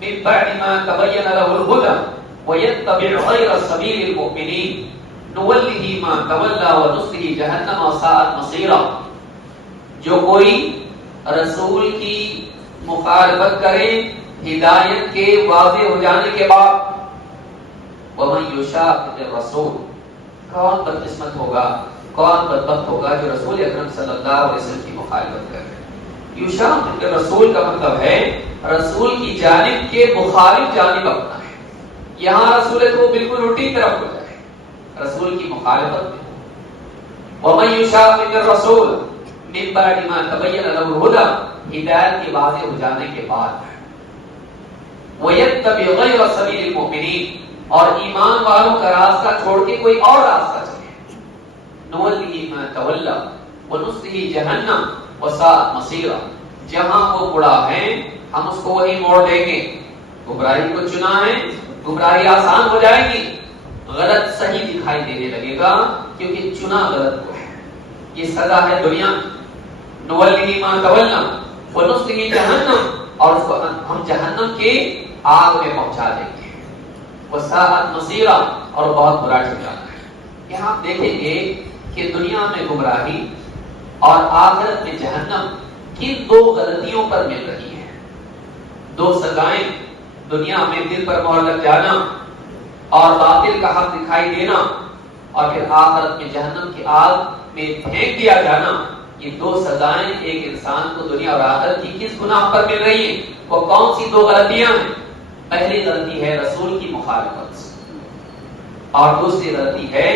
مِن بَعْدِ مَا تَبَيَّنَ لَهُ الْهُدَى وَيَتَّبِعْ غَيْرَ سَبِيلِ الْمُؤْمِنِينَ نُوَلِّهِ مَا تَوَلَّى وَنُصْلِهِ جَهَنَّمَ وَسَاءَتْ مَصِيرًا۔ جو کوئی رسول کی مخالفت کرے ہدایت کے واضح ہو جانے کے بعد، وَمَن يُشَاقِقِ الرَّسُولَ، کون بدقسمت ہوگا، کون بدبخت ہوگا جو رسول اکرم صلی اللہ علیہ وسلم کی مخالفت کرے۔ یشاقق الرسول کا مطلب ہے رسول کی جانب کے مخالف جانب اپنا ہے۔ یہاں رسول ہے تو وہ بالکل الٹی طرف ہو جائے، رسول کی مخالفت میں ہو۔ وَمَن يُشَاقِقِ الرَّسُولَ مِن بَعْدِ مَا تَبَيَّنَ لَهُ الْهُدَى، ہدایت کے واضح ہو جانے کے بعد، وَيَتَّبِعْ غَيْرَ سَبِيلِ الْمُؤْمِنِينَ، اور ایمان والوں کا راستہ چھوڑ کے کوئی اور راستہ چلے، نُوَلِّهِ مَا تَوَلَّى، وَنُصْلِهِ جَهَنَّمَ وَسَاءَتْ مَصِيرًا، جہاں وہ مڑا ہے ہم اس کو وہی موڑ دیں گے. گمراہی کو چنا ہے، گمراہی آسان ہو جائے گی، غلط صحیح دکھائی دینے لگے گا کیونکہ چنا غلط کو ہے. یہ سزا ہے دنیا کی. نُوَلِّهِ مَا تَوَلَّىٰ وَنُصْلِهِ جَهَنَّمَ، اور اس کو ہم جہنم کے آگ میں پہنچا دیں گے. وَسَاءَتْ مَصِيرًا، اور بہت برا ٹھکانہ ہے. یہاں آپ دیکھیں گے کہ دنیا میں گمراہی اور آخرت میں جہنم کن دو غلطیوں پر مل رہی ہے. دو سزائیں، دنیا میں دل پر مہر لگ جانا اور باطل کا حق دکھائی دینا، اور پھر آخرت میں جہنم کی آگ میں پھینک دیا جانا. یہ دو سزائیں ایک انسان کو دنیا اور آخرت کی کس گناہ پر مل رہی ہیں؟ وہ کون سی دو غلطیاں ہیں؟ پہلی غلطی ہے رسول کی مخالفت، اور دوسری غلطی ہے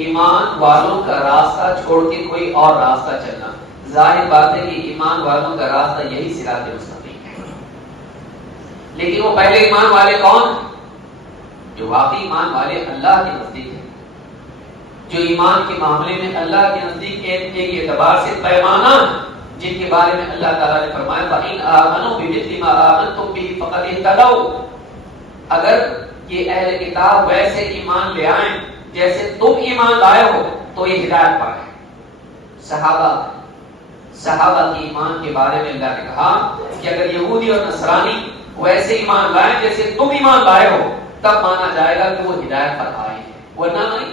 ایمان والوں کا راستہ چھوڑ کے کوئی اور راستہ چلنا. ظاہر بات ہے کہ ایمان والوں کا راستہ یہی صراط مستقیم ہے. لیکن وہ پہلے ایمان والے کون ہیں؟ جو واقعی ایمان والے اللہ کے نزدیک ہیں، جو ایمان کے معاملے میں اللہ کے نزدیک ایک اعتبار سے پیمانہ، جن کے بارے میں اللہ تعالیٰ نے فرمایا فَإِنْ آمَنُوا بِمِثْلِ مَا آمَنْتُمْ بِهِ فَقَدِ اهْتَدَوْا. اگر یہ اہل کتاب ویسے ایمان لے آئیں جیسے تم ایمان لائے ہو تو یہ ہدایت پائے. صحابہ کی ایمان کے بارے میں اللہ نے کہا کہ اگر یہودی اور نصرانی ویسے ایمان لائیں جیسے تم ایمان لائے ہو تب مانا جائے گا کہ وہ ہدایت پر آئے ہیں، ورنہ نہیں.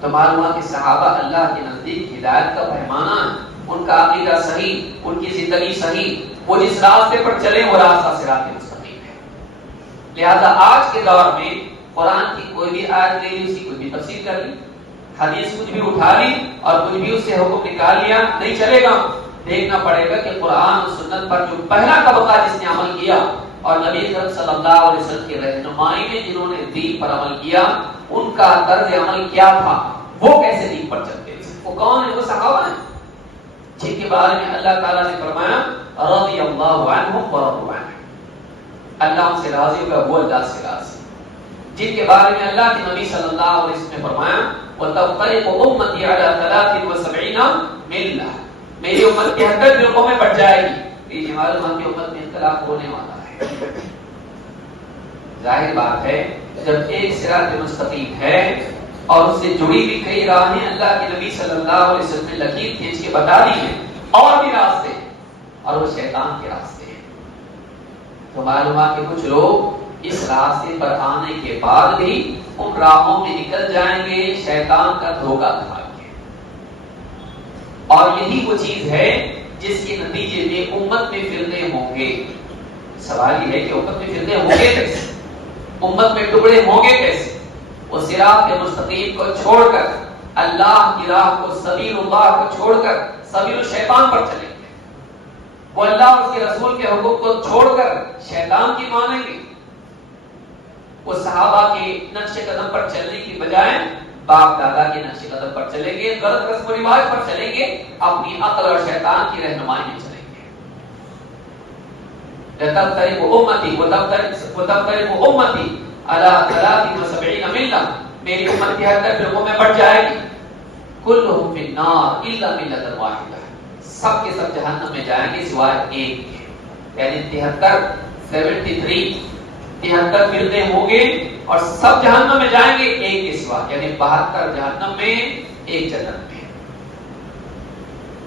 تو معلوم ہوا کہ صحابہ اللہ کے نزدیک ہدایت کا پیمانہ ہے. ان کا عقیدہ صحیح، ان کی زندگی صحیح، وہ جس راستے پر چلے وہ راستہ صراط مستقیم ہے. لہذا آج کے دور میں قرآن کی کوئی بھی آیت لے لی، اسی کوئی بھی تفسیر کر لی، حدیث کچھ بھی اٹھا لی اور کچھ بھی اس سے حکم نکال لیا، نہیں چلے گا. دیکھنا پڑے گا کہ قرآن اور سنت پر جو پہلا طبقہ جس نے عمل کیا اور نبی اکرم صلی اللہ علیہ وسلم کی رہنمائی میں جنہوں نے دین پر عمل کیا، ان کا طرز عمل کیا تھا، وہ کیسے دین پر چلتے تھے. وہ کون ہیں؟ وہ صحابہ ہیں جن کے بارے میں اللہ تعالیٰ نے فرمایا رضی اللہ عنہم ورضوا عنہ، اللہ ان سے راضی ہوگا، وہ اللہ سے راضی. جن کے بارے میں اللہ کے نبی صلی اللہ علیہ وسلم نے فرمایا وَتَفْتَرِقُ أُمَّتِي عَلَىٰ 73 مِلَّةً، میری امت 73 فرقوں میں بٹ جائے گی. یہ ہماری امت کی امت میں اختلاف ہونے والا ہے. ظاہر بات ہے جب ایک صراط مستقیم ہے اور اس سے جڑی بھی کئی راہیں اللہ کے نبی صلی اللہ علیہ وسلم نے لکیر کھینچ کے بتا دی ہیں، اور بھی راستے، اور وہ شیطان کے راستے ہیں. تو معلوم ہے کہ کچھ لوگ اس راستے پر آنے کے بعد بھی ان راہوں میں نکل جائیں گے شیطان کا دھوکہ کھا کے. اور یہی وہ چیز ہے جس کے نتیجے میں امت میں فرقے ہوں گے. سوال یہ ہے کہ امت میں فرقے ہوں گے کیسے؟ امت میں ٹکڑے ہوں گے کیسے؟ وہ صراط مستقیم کو چھوڑ کر، اللہ کی راہ کو، سبیل اللہ کو چھوڑ کر سبیل الشیطان پر چلیں گے. وہ اللہ اور اس کے رسول کے حکم کو چھوڑ کر شیطان کی مانیں گے. وہ صحابہ کے نقش قدم پر چلنے کی بجائے باپ دادا کے نقش قدم پر چلیں گے، غلط رسم و رواج پر چلیں گے، اپنی عقل اور شیطان کی رہنمائی میں چلیں گے. تفترق امتی وتفترق امتی علی 73 ملہ، میری امت 73 فرقوں میں بٹ جائے گی. کلہم فی النار الا ملۃ واحدہ، سب کے سب جہنم میں جائیں گے سوائے ایک کے. یعنی 73 فرقے ہوں گے اور سب جہنم میں جائیں گے ایک کے سوا، یعنی 72 جہنم میں ایک جنت میں.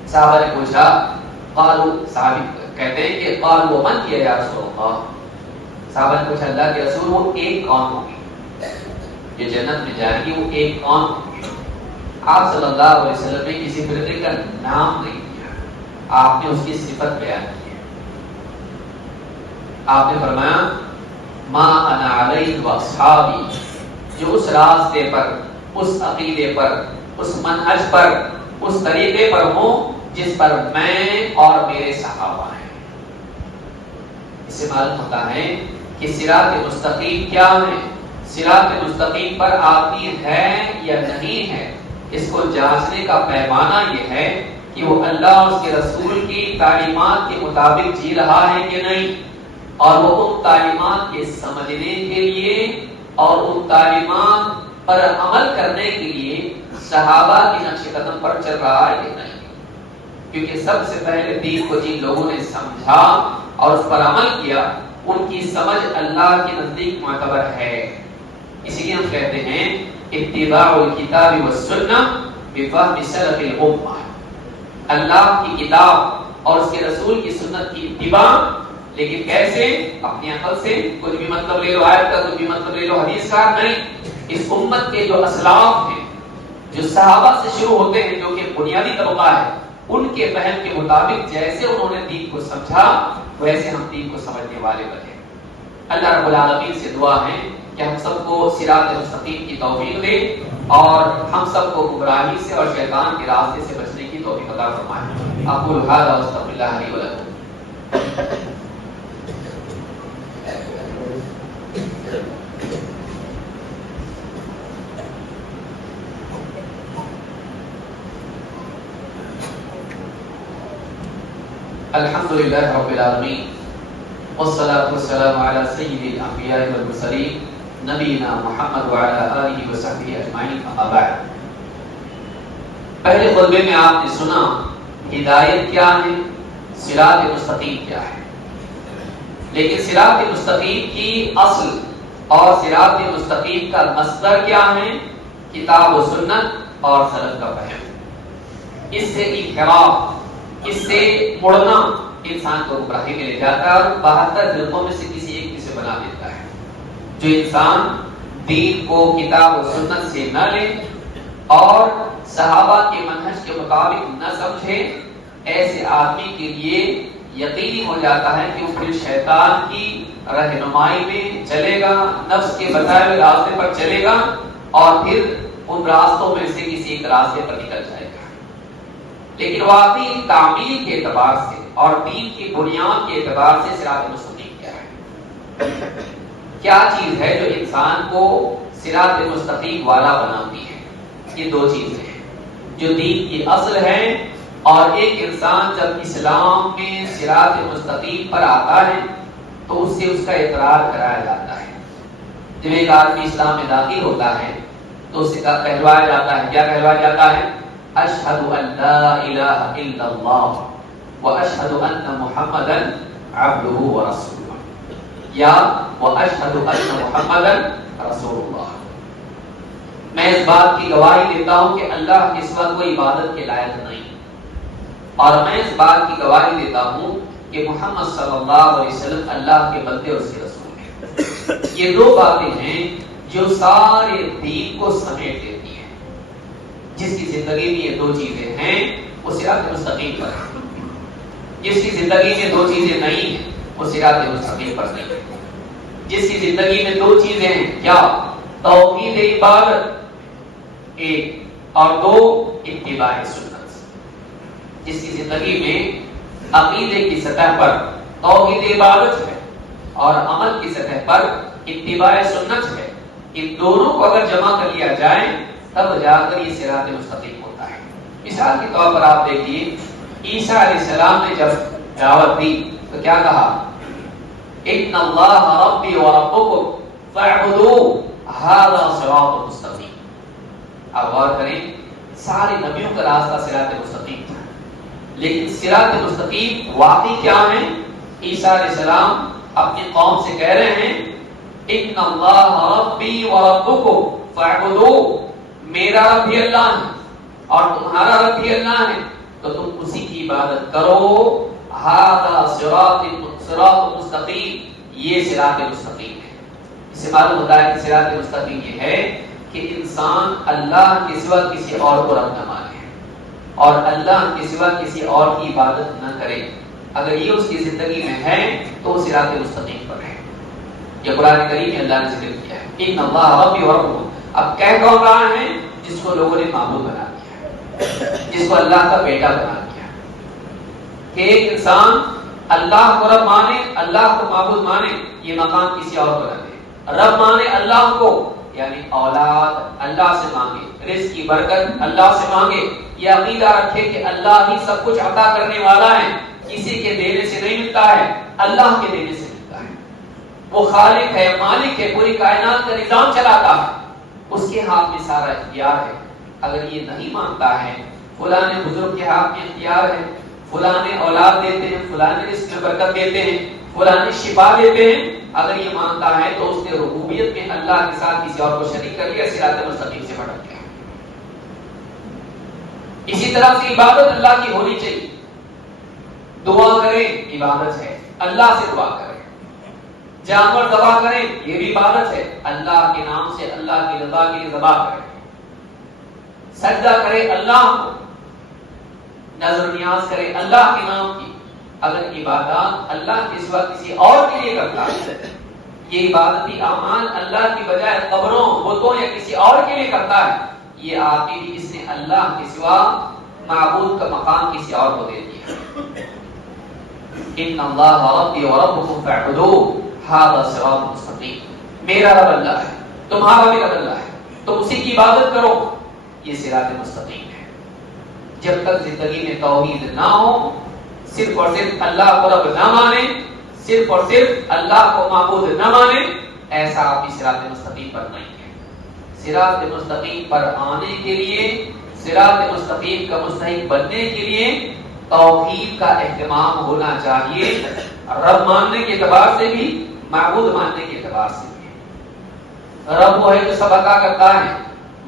صحابہ نے پوچھا، قالوا، صحابی کہتے ہیں کہ قالوا من کیا یا رسول اللہ، صحابہ نے پوچھا اللہ کے رسول وہ ایک کون ہوگی جو جنت میں جائیں گی، وہ ایک کون ہوگی؟ آپ صلی اللہ علیہ وسلم نے کسی فرقے کا نام نہیں دیا، آپ نے اس کی صفت بیان کی. آپ نے فرمایا ما انا علیہ واصحابی، جو اس راستے پر، اس عقیدے پر، اس منہج پر، اس طریقے پر ہوں جس پر میں اور میرے صحابہ ہیں. اس سے معلوم ہوتا ہے کہ صراط مستقیم کیا ہے. صراط مستقیم پر آدمی ہے یا نہیں ہے، اس کو جانچنے کا پیمانہ یہ ہے کہ وہ اللہ اور اس کے رسول کی تعلیمات کے مطابق جی رہا ہے کہ نہیں، اور وہ ان تعلیمات کے سمجھنے کے لیے اور ان تعلیمات پر عمل کرنے کے لیے صحابہ کی نقش قدم پر چل رہا ہے کہ نہیں؟ کیونکہ سب سے پہلے دین کو جن لوگوں نے سمجھا اور اس پر عمل کیا ان کی سمجھ اللہ کے نزدیک معتبر ہے. اسی لیے ہم کہتے ہیں اتباع الکتاب والسنہ بفہم سلف الامہ. اللہ کی کتاب اور اس کے رسول کی سنت کی اتباع، لیکن کیسے؟ اپنی عقل سے کچھ بھی مطلب لے لو آیت کا، کچھ بھی مطلب لے لو حدیث کا نہیں. اس امت کے جو اسلاف ہیں، جو صحابہ سے شروع ہوتے ہیں، جو کہ بنیادی طبقہ ہے، ان کے فہم کے مطابق جیسے انہوں نے دین کو سمجھا ویسے ہم دین کو سمجھنے والے بنے. اللہ رب العالمین سے دعا ہے کہ ہم سب کو صراط مستقیم کی توفیق دے اور ہم سب کو گمراہی سے اور شیطان کے راستے سے بچنے کی توفیق عطا فرمائے. اقول ھذا واستغفر اللہ لی ولکم. الحمد للہ رب العالمین والصلاة والسلام علی سید الانبیاء والمرسلین نبینا محمد وعلی آلہ وصحبہ اجمعین. اما بعد، پہلے خطبے میں آپ نے سنا ہدایت کیا ہے، صراط مستقیم کیا ہے. لیکن صراط مستقیم کی اصل اور صراط مستقیم کا مصدر کیا ہے؟ کتاب و سنت اور سلف کا فہم. اس سے انحراف، اس سے مڑنا انسان کو گمراہی میں لے جاتا ہے اور 72 فرقوں میں سے کسی ایک کی سے بنا دیتا ہے. جو انسان دین کو کتاب و سنت سے نہ لے اور صحابہ کے منہج کے مطابق نہ سمجھے، ایسے آدمی کے لیے یقینی ہو جاتا ہے کہ وہ پھر شیطان کی رہنمائی میں چلے گا، نفس کے بتائے ہوئے راستے پر چلے گا اور پھر ان راستوں میں سے کسی ایک راستے پر نکل جائے گا. لیکن واقعی تعمیل کے اعتبار سے اور دین کی بنیاد کے اعتبار سے صراط مستقیم کیا ہے؟ کیا چیز ہے جو انسان کو صراط مستقیم والا بناتی ہے؟ یہ دو چیزیں ہیں جو دین کی اصل ہے. اور ایک انسان جب اسلام میں صراط مستقیم پر آتا ہے تو اس سے اس کا اقرار کرایا جاتا ہے. جب ایک آدمی اسلام میں داخل ہوتا ہے تو اسے کہلوایا جاتا ہے. کیا کہلوایا جاتا ہے؟ اشہد ان لا الہ الا اللہ واشہد ان محمدا عبدہ ورسولہ، یا واشہد ان محمدا رسول اللہ. میں اس بات کی گواہی دیتا ہوں کہ اللہ کے سوا کوئی عبادت کے لائق نہیں، اور میں اس بات کی گواہی دیتا ہوں کہ محمد صلی اللہ علیہ وسلم اللہ کے بندے اور اس کے رسول ہیں. یہ دو باتیں ہیں جو سارے دین کو سمیٹ دیتی ہیں. جس کی زندگی میں یہ دو چیزیں ہیں وہ صراط مستقیم پر ہے. جس کی زندگی میں دو چیزیں نہیں ہیں وہ صراط مستقیم پر نہیں ہے. جس کی زندگی میں دو چیزیں ہیں، کیا؟ توحید عبادت ایک، اور دو اتباع سنت. جس کی زندگی میں عقیدے کی سطح پر توحید عبادت ہے اور عمل کی سطح پر اتباع سنت ہے، ان دونوں کو اگر جمع کر لیا جائے تب جا کر یہ صراط مستقیم ہوتا ہے. مثال کے طور پر آپ دیکھیے عیسیٰ علیہ السلام نے جب دعوت دی تو کیا کہا؟ ان اللہ ربی وربکم فاعبدوہ ھذا صراط مستقیم. آپ غور کریں، سارے نبیوں کا راستہ صراط مستقیم تھا، لیکن صراط مستقیم واقعی کیا ہے؟ عیسیٰ علیہ السلام اپنی قوم سے کہہ رہے ہیں ان اللہ ربی وربکم فاعبدوہ، میرا رب بھی اللہ ہے اور تمہارا رب بھی اللہ ہے، تو تم اسی کی عبادت کرو. ھذا صراط مستقیم، یہ صراط مستقیم ہے. اس سے معلوم ہوتا ہے کہ صراط مستقیم یہ ہے کہ انسان اللہ کے سوا کسی اور کو رب نہ مانے اور اللہ کے سوا کسی اور کی عبادت نہ کرے. اگر یہ اس کی زندگی میں ہے تو وہ صراط مستقیم پر ہے. یہ قرآن کریم میں اللہ نے ذکر کیا ہے ان اللہ ربی وربکم. اب کہہ کون رہا ہے؟ جس کو لوگوں نے معبود بنا دیا، جس کو اللہ کا بیٹا بنا دیا. کہ ایک انسان اللہ کو رب مانے، اللہ کو معبود مانے، یہ مقام کسی اور کو نہ دے. رب مانے اللہ کو، یعنی اولاد اللہ سے مانگے، رزق کی برکت اللہ سے مانگے، یہ عقیدہ رکھے کہ اللہ ہی سب کچھ عطا کرنے والا ہے، کسی کے دینے سے نہیں ملتا ہے، اللہ کے دینے سے ملتا ہے. وہ خالق ہے، مالک ہے، پوری کائنات کا نظام چلاتا ہے، اس کے ہاتھ میں سارا اختیار ہے. اگر یہ نہیں مانتا ہے فلاں بزرگ کے ہاتھ میں اختیار ہے، فلاں اولاد دیتے ہیں، فلاں رزق میں برکت دیتے ہیں، فلاں شفا دیتے ہیں، اگر یہ مانتا ہے تو اس نے ربوبیت میں اللہ کے ساتھ کسی اور کو شریک کر لیا، صراط مستقیم سے بھٹک گیا۔ اسی طرح سے عبادت اللہ کی ہونی چاہیے، دعا کریں عبادت ہے، اللہ سے دعا کریں، جانور ذبح کریں یہ بھی عبادت ہے، اللہ کے نام سے اللہ کی رضا کے لیے ذبح کریں، سجدہ کریں اللہ کو، نظر نیاز کریں اللہ کے نام کی۔ اگر عبادات اللہ کے سوا کسی اور کے لیے کرتا ہے، یہ عبادتی اعمال اللہ کی بجائے قبروں، بتوں یا کسی اور کے لیے کرتا ہے، یہ آپ ہی اس نے اللہ کے سوا معبود کا مقام کسی اور کو دے دیا۔ ان اللہ ربی وربکم فاعبدوہ ھذا صراط مستقیم، میرا رب اللہ ہے، تمہارا بھی رب اللہ ہے، تم اسی کی عبادت کرو، یہ صراط مستقیم ہے۔ جب تک زندگی میں توحید نہ ہو، صرف اور صرف اللہ کو رب نہ مانے، صرف اور صرف اللہ کو معبود نہ مانے، ایسا آپ کی صراط مستقیم پر نہیں ہے۔ صراط مستقیم پر آنے کے لیے، صراط مستقیم کا مستحق بننے کے لیے توحید کا اہتمام ہونا چاہیے، رب ماننے کے اعتبار سے بھی، معبود ماننے کے اعتبار سے بھی۔ رب وہ ہے جو سب عطا کرتا ہے،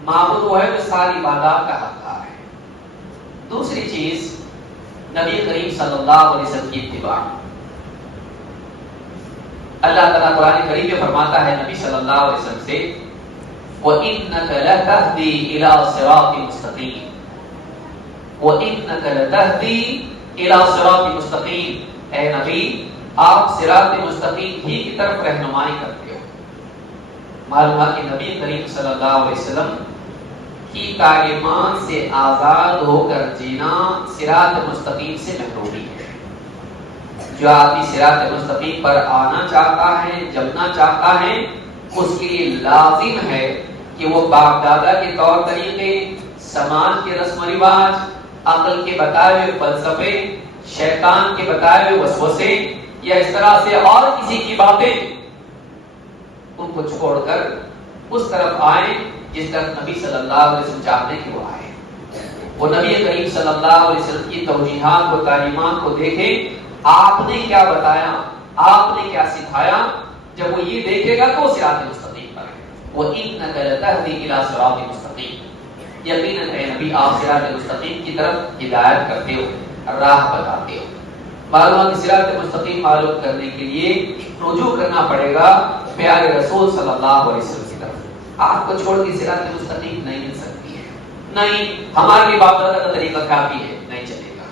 معبود وہ ہے جو ساری عبادات کا حقدار ہے۔ دوسری چیز نبی کریم صلی اللہ علیہ وسلم کی اتباع۔ اللہ تعالیٰ قرآن کریم میں فرماتا ہے نبی صلی اللہ علیہ وسلم سے، وَإِنَّكَ لَتَهْدِي إِلَى صِرَاطٍ مُسْتَقِيمٍ وَإِنَّكَ لَتَهْدِي إِلَى صِرَاطٍ مُسْتَقِيمٍ، اے نبی آپ صراط مستقیم ہی کی طرف رہنمائی کرتے ہو۔ معلوم ہے کہ نبی کریم صلی اللہ علیہ وسلم کی تعلیمات سے آزاد ہو کر جینا صراط مستقیم سے محرومی ہے۔ جو آدمی صراط مستقیم پر آنا چاہتا ہے، جمنا چاہتا ہے، اس کے لیے لازم ہے کہ وہ باپ دادا کے طور طریقے، سماج کے رسم و رواج، عقل کے بتائے ہوئے فلسفے، شیطان کے بتائے ہوئے وسوسے یا اس طرح سے اور کسی کی باتیں، ان کو چھوڑ کر اس طرف آئیں جس طرف نبی صلی اللہ علیہ وسلم چاہتے کہ وہ آئے۔ وہ نبی کریم صلی اللہ علیہ وسلم کی توجیہات و تعلیمات کو دیکھیں، آپ نے کیا بتایا، آپ نے کیا سکھایا، جب وہ یہ دیکھے گا تو صراط مستقیم پر ہے۔ وَإِنَّكَ لَتَهْدِي إِلَى صِرَاطٍ مُسْتَقِيمٍ، یقیناً اے نبی آپ صراط مستقیم کی طرف ہدایت کرتے ہو، راہ بتاتے ہو۔ معلوم ہے صراط مستقیم معلوم کرنے کے لیے رجوع کرنا پڑے گا پیارے رسول صلی اللہ علیہ وسلم کی طرف۔ آپ کو چھوڑ کے صراط مستقیم نہیں مل سکتی ہے، نہیں ہمارے لیے باپ دادا کا طریقہ کافی ہے، نہیں چلے گا،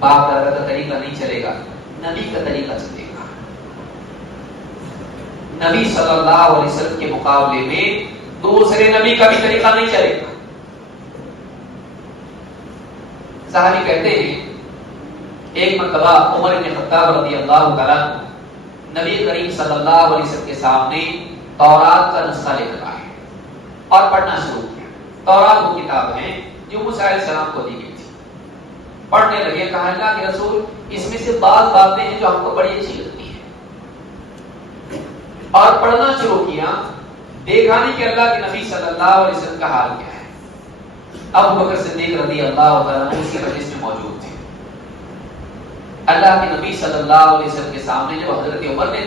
باپ دادا کا طریقہ نہیں چلے گا، نبی کا طریقہ چلے گا۔ نبی صلی اللہ علیہ وسلم کے مقابلے میں دوسرے نبی کا بھی طریقہ نہیں چلے گا۔ صحابی کہتے ہیں ایک مرتبہ عمر بن خطاب رضی اللہ تعالیٰ نبی کریم صلی اللہ علیہ وسلم کے سامنے تورات کا نسخہ لے کر آئے اور پڑھنا شروع کیا۔ تورات وہ کتاب ہے جو موسیٰ علیہ السلام کو دی گئی تھی۔ پڑھنے لگے، کہا اللہ کے رسول اس میں سے بعض باتیں ہیں جو ہم کو بڑی اچھی لگتی ہیں، اور پڑھنا شروع کیا، دیکھا نہیں کہ اللہ کے نبی صلی اللہ علیہ وسلم کا حال کیا ہے۔ ابو بکر صدیق رضی اللہ تعالیٰ عنہ اس کے مجلس میں موجود تھے۔ اللہ کے نبی صلی اللہ علیہ وسلم کے سامنے جب حضرت عمر نے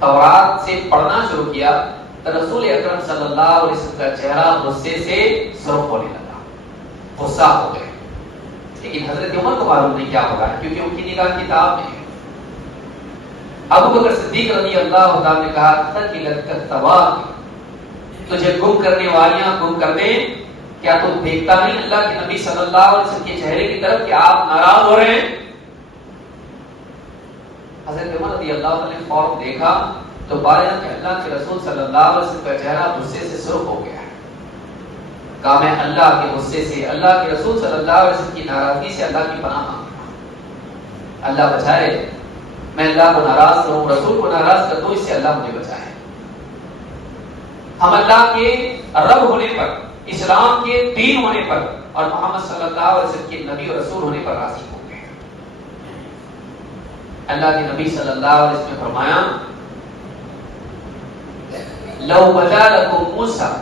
تورات سے پڑھنا شروع کیا تو رسول اکرم صلی اللہ علیہ وسلم کا چہرہ غصے سے سرخ ہونے لگا، غصہ ہو گئے۔ لیکن حضرت عمر کو معلوم نہیں کیا ہوگا کیونکہ ان کی نگاہ کتاب میں ہے۔ ابو بکر صدیق رضی اللہ تعالیٰ نے کہا تقلت کالتواب، تجھے گم کرنے والیاں گم کر دیں، کیا تو دیکھتا نہیں اللہ کے نبی صلی اللہ علیہ وسلم کے چہرے کی طرف کہ آپ ناراض ہو رہے ہیں؟ حضرت عمر رضی اللہ عنہ نے فوراً دیکھا تو پایا کہ اللہ کے رسول صلی اللہ علیہ وسلم کا چہرہ غصے سے سرخ ہو گیا ہے۔ کہا میں اللہ کے غصے سے، اللہ کے رسول صلی اللہ علیہ وسلم کی ناراضگی سے اللہ کی پناہ مانگتا، اللہ بچائے، میں اللہ کو ناراض کروں، رسول کو ناراض کر دوں، اس سے اللہ مجھے بچائے۔ ہم اللہ کے رب ہونے پر، اسلام کے دین ہونے پر اور محمد صلی اللہ علیہ وسلم کے نبی اور رسول ہونے پر راضی ہو گئے۔ اللہ کے نبی صلی اللہ علیہ وسلم نے فرمایا لو بدا لکم موسیٰ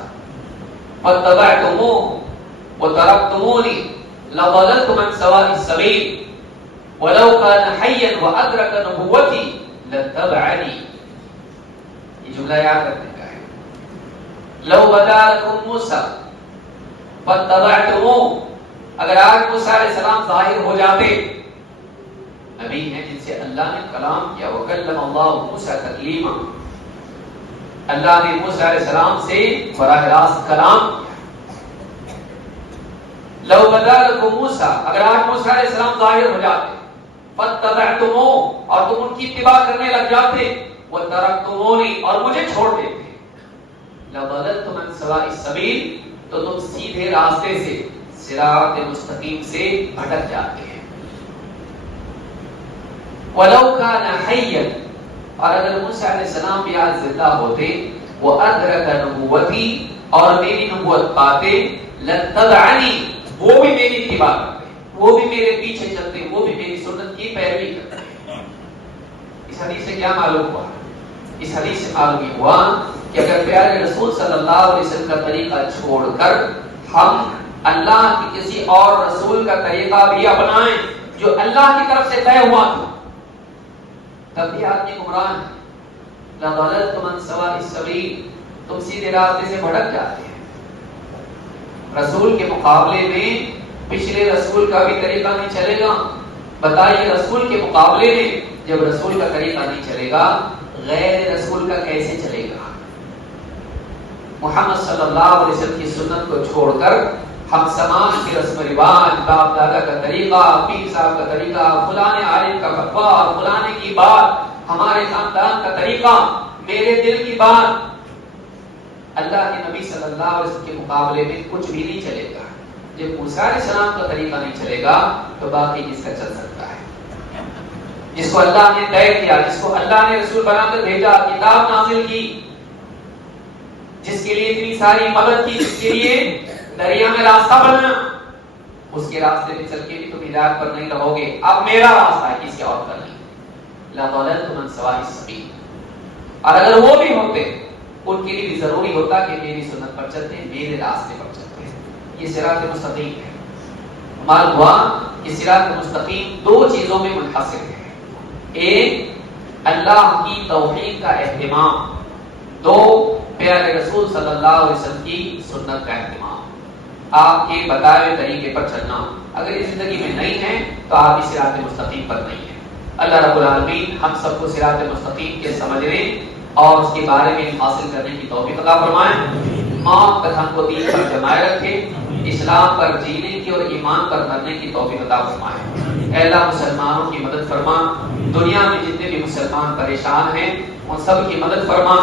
فاتبعتموه وتركتموني لضللتم عن سواء السبيل ولو كان حيا وادرك نبوتي لاتبعني. یہ جملہ یاد رکھنے کا ہے. لو بدا لكم موسى فاتبعتموه، اگر آج موسیٰ علیہ السلام ظاہر ہو جاتے، نبی ہیں جن سے اللہ نے کلام کیا، وکلم اللہ موسیٰ تکلیما، اللہ نے موسیٰ علیہ السلام سے براہ راست کلام کیا. لو بدا لكم موسیٰ، اگر آج موسیٰ علیہ السلام ظاہر ہو جاتے، فاتبعتموه، اور تم ان کی اتباع کرنے لگ جاتے، وترکتمونی، اور مجھے چھوڑ دیتے، لضللتم عن سواء السبیل، تو تم سیدھے راستے سے، صراط مستقیم سے بھٹک جاتے ہیں. وَلَوْ كَانَ حَيًّا، اور اگر موسیٰ علیہ السلام بھی آج زندہ ہوتے، وَأَدْرَكَ نُبُوَّتِي، اور میری نبوت پاتے، لَاتَّبَعَنِي، وہ بھی میری اتباع کرتے، وہ بھی میرے پیچھے چلتے، وہ بھی میری سنت کی پیروی کرتے. اس حدیث سے کیا معلوم ہوا؟ اس حدیث سے معلوم یہ ہوا کہ اگر پیارے رسول صلی اللہ علیہ وسلم کا طریقہ چھوڑ کر ہم اللہ کی کسی اور رسول کا طریقہ بھی اپنائیں جو اللہ کی طرف سے طے ہوا تھا، تب بھی آدمی گمراہ ہے. لَضَلَلْتُمْ عَنْ سَوَاءِ السَّبِيلِ، تم سیدھے راستے سے بھٹک جاتے ہیں. رسول کے مقابلے میں پچھلے رسول کا بھی طریقہ نہیں چلے گا. بتائیے رسول کے مقابلے میں جب رسول کا طریقہ نہیں چلے گا، غیر رسول کا کیسے چلے گا؟ محمد صلی اللہ علیہ وسلم کی سنت کو چھوڑ کر ہم سماج کی رسم و رواج، باپ دادا کا طریقہ، پیر صاحب کا طریقہ، فلانے عالم کا فتویٰ، فلانے کی بات، ہمارے خاندان کا طریقہ، میرے دل کی بات، اللہ کے نبی صلی اللہ علیہ وسلم کے مقابلے میں کچھ بھی نہیں چلے گا. جب موسیٰ علیہ السلام کا طریقہ نہیں چلے گا تو باقی کس کا چل سکتا ہے؟ جس کو اللہ نے طے کیا، جس کو اللہ نے رسول بنا کر بھیجا، کتاب نازل کی، جس کے لیے اتنی ساری مدد کی، جس کے لیے دریا میں راستہ بنا، اس کے راستے میں چل کے بھی تم ہدایت پر نہیں رہو گے. اب میرا راستہ ہے، کسی اور کا نہیں. لَضَلَلْتُمْ عَنْ سَوَاءِ السَّبِيلِ، اور اگر وہ بھی ہوتے، ان کے لیے بھی ضروری ہوتا کہ میری سنت پر چلتے ہیں، میرے راستے پر چلتے ہیں. یہ صراط مستقیم ہے. معلوم ہوا کہ صراط مستقیم دو چیزوں میں منحصر ہے. ایک اللہ کی توحید کا اہتمام، دو پیارے رسول صلی اللہ علیہ وسلم کی سنت کا اہتمام. آپ کے بتائے ہوئے طریقے پر چلنا اگر اس زندگی میں نہیں ہے تو آپ اس صراط مستقیم پر نہیں ہیں. اللہ رب العالمین ہم سب کو صراط مستقیم کے سمجھنے اور اس کے بارے میں حاصل کرنے کی توفیق عطا فرمائے. موت تک ہم کو دین پر جمائے رکھے، اسلام پر جینے کی اور ایمان پر مرنے کی توفیق عطا فرمائے. اے اللہ مسلمانوں کی مدد فرما، دنیا میں جتنے بھی مسلمان پریشان ہیں ان سب کی مدد فرما.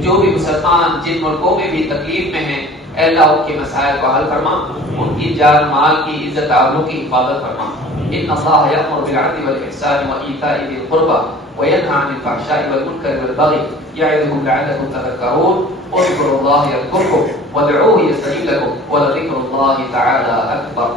جو بھی مسلمان جن ملکوں میں بھی تکلیف میں ہیں، اے اللہ ان کے مسائل کو حل فرما، ان کی جان مال کی عزت آبرو کی حفاظت فرما. ان اللہ یأمر بالعدل والإحسان وإیتاء ذی القربى وینہی عن الفحشاء والمنکر والبغی یعظکم لعلکم تذکرون. اذکروا اللہ یذکرکم وادعوہ یستجب لکم ولذکر اللہ تعالی اکبر.